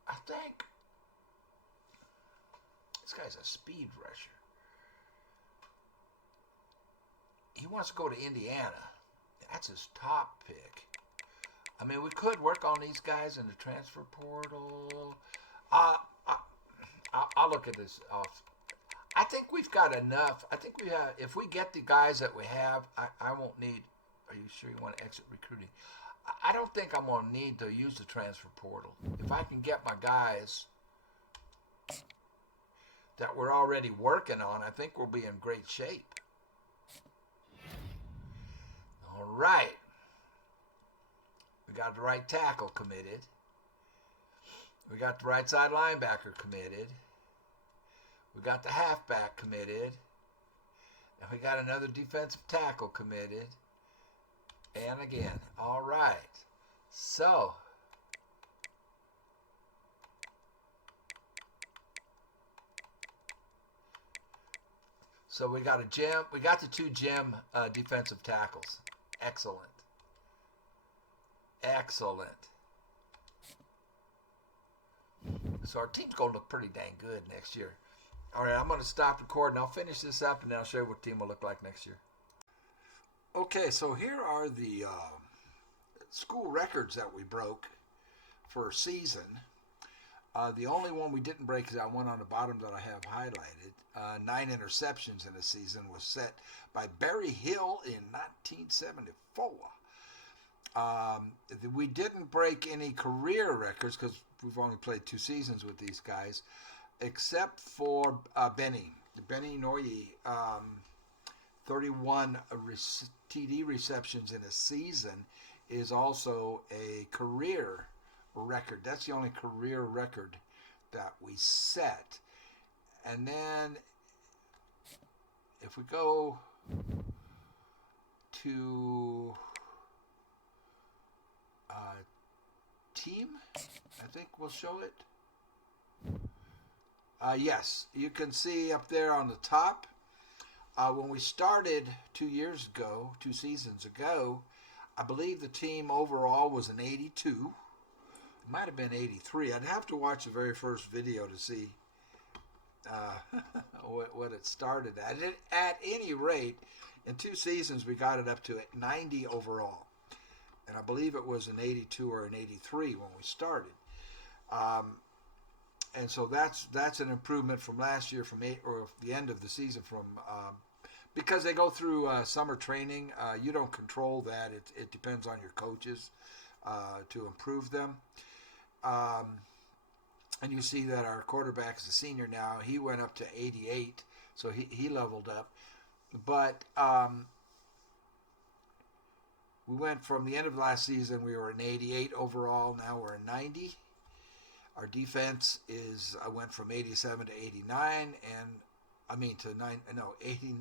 I think this guy's a speed rusher. He wants to go to Indiana. That's his top pick. I mean, we could work on these guys in the transfer portal. I'll look at this. I think we've got enough. I think we have. If we get the guys that we have, I won't need. Are you sure you want to exit recruiting? I don't think I'm going to need to use the transfer portal. If I can get my guys that we're already working on, I think we'll be in great shape. All right. We got the right tackle committed. We got the right side linebacker committed. We got the halfback committed. And we got another defensive tackle committed. And again, all right. So, we got a gem. We got the 2 gem defensive tackles. Excellent. Excellent. So our team's going to look pretty dang good next year. All right, I'm going to stop recording. I'll finish this up, and then I'll show you what the team will look like next year. Okay, so here are the school records that we broke for a season. The only one we didn't break is that one on the bottom that I have highlighted. 9 interceptions in a season was set by Barry Hill in 1974. We didn't break any career records because we've only played 2 seasons with these guys, except for Benny Noye, 31 TD receptions in a season is also a career record. That's the only career record that we set. And then if we go to team, I think we'll show it. Yes, you can see up there on the top, when we started 2 seasons ago, I believe the team overall was an 82. It might have been 83. I'd have to watch the very first video to see what it started at. At any rate, in 2 seasons, we got it up to 90 overall. And I believe it was an 82 or an 83 when we started. And so that's an improvement from last year, from the end of the season, from because they go through summer training. You don't control that. It depends on your coaches to improve them. And you see that our quarterback is a senior now. He went up to 88, so he leveled up. But we went from the end of last season, we were an 88 overall. Now we're a 90. Our defense went from 87 to 89, and 80.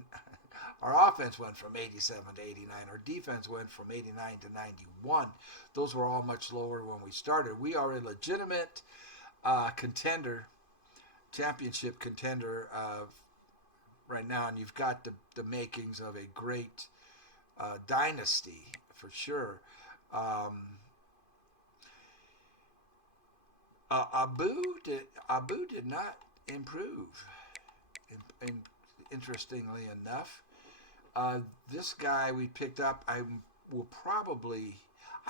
Our offense went from 87 to 89. Our defense went from 89 to 91. Those were all much lower when we started. We are a legitimate contender, championship contender right now, and you've got the makings of a great dynasty for sure. Abu did not improve. And interestingly enough, this guy we picked up, I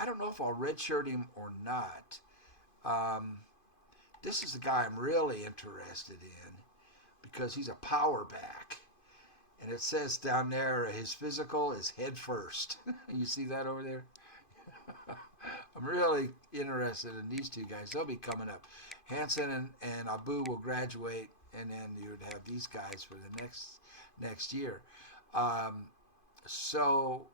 don't know if I'll redshirt him or not. This is the guy I'm really interested in because he's a power back. And it says down there, his physical is head first. You see that over there? I'm really interested in these 2 guys. They'll be coming up. Hansen and Abu will graduate, and then you would have these guys for the next year. So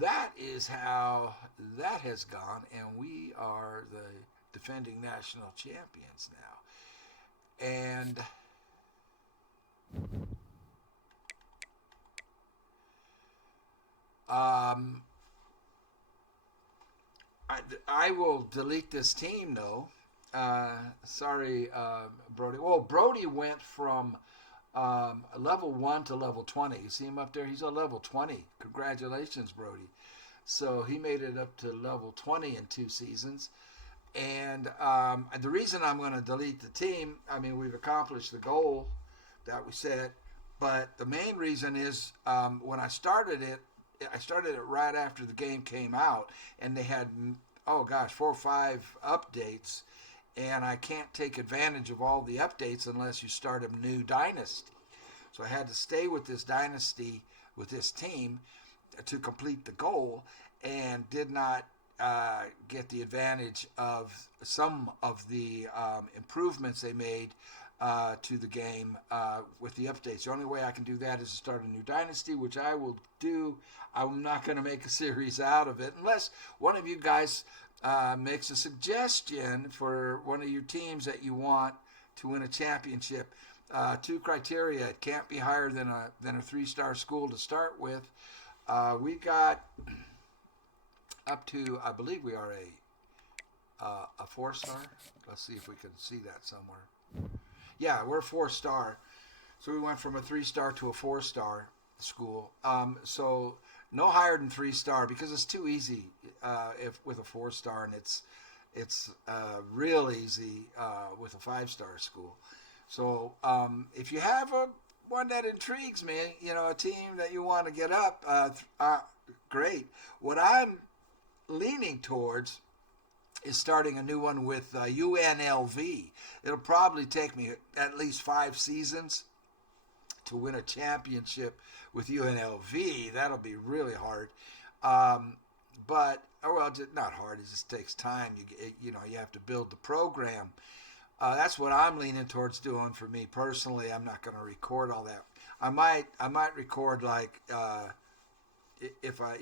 that is how that has gone, and we are the defending national champions now. And I will delete this team, though. Sorry, Brody. Well, Brody went from level 1 to level 20. You see him up there? He's a level 20. Congratulations, Brody. So he made it up to level 20 in 2 seasons. And the reason I'm going to delete the team, we've accomplished the goal that we set. But the main reason is when I started it right after the game came out, and they had, 4 or 5 updates, and I can't take advantage of all the updates unless you start a new dynasty. So I had to stay with this dynasty, with this team, to complete the goal, and did not get the advantage of some of the improvements they made to the game with the updates. The only way I can do that is to start a new dynasty, which I will do. I'm not going to make a series out of it unless one of you guys makes a suggestion for one of your teams that you want to win a championship. 2 criteria: it can't be higher than a 3-star school to start with. We got up to, I believe we are a 4-star. Let's see if we can see that somewhere. Yeah, we're a 4-star. So we went from a 3-star to a 4-star school. So no higher than 3-star, because it's too easy if with a 4-star, and it's real easy with a 5-star school. So if you have one that intrigues me, a team that you want to get up, great. What I'm leaning towards is starting a new one with UNLV. It'll probably take me at least 5 seasons to win a championship with UNLV. That'll be really hard. But not hard. It just takes time. You have to build the program. That's what I'm leaning towards doing for me personally. I'm not going to record all that. I might record like if I,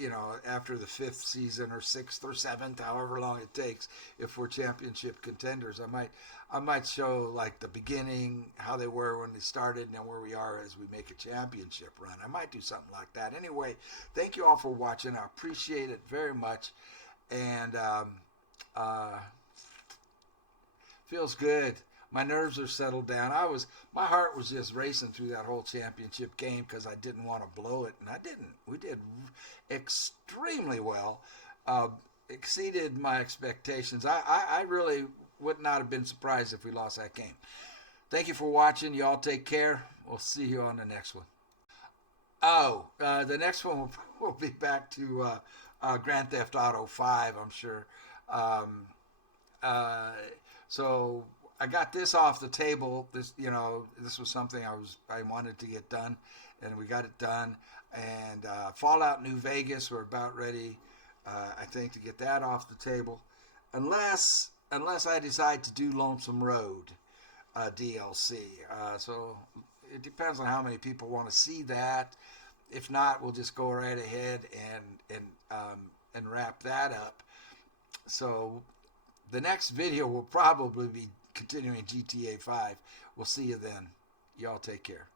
after the 5th season or 6th or 7th, however long it takes, if we're championship contenders, I might show like the beginning, how they were when they started, and then where we are as we make a championship run. I might do something like that. Anyway, thank you all for watching. I appreciate it very much, and feels good. My nerves are settled down. My heart was just racing through that whole championship game because I didn't want to blow it, and I didn't. We did extremely well, exceeded my expectations. I really would not have been surprised if we lost that game. Thank you for watching. You all take care. We'll see you on the next one. The next one will be back to Grand Theft Auto 5, I'm sure. So I got this off the table. This was something I wanted to get done, and we got it done. And Fallout New Vegas, we're about ready, I think, to get that off the table, unless I decide to do Lonesome Road DLC. So it depends on how many people want to see that. If not, we'll just go right ahead and wrap that up. So the next video will probably be continuing GTA 5. We'll see you then. Y'all take care.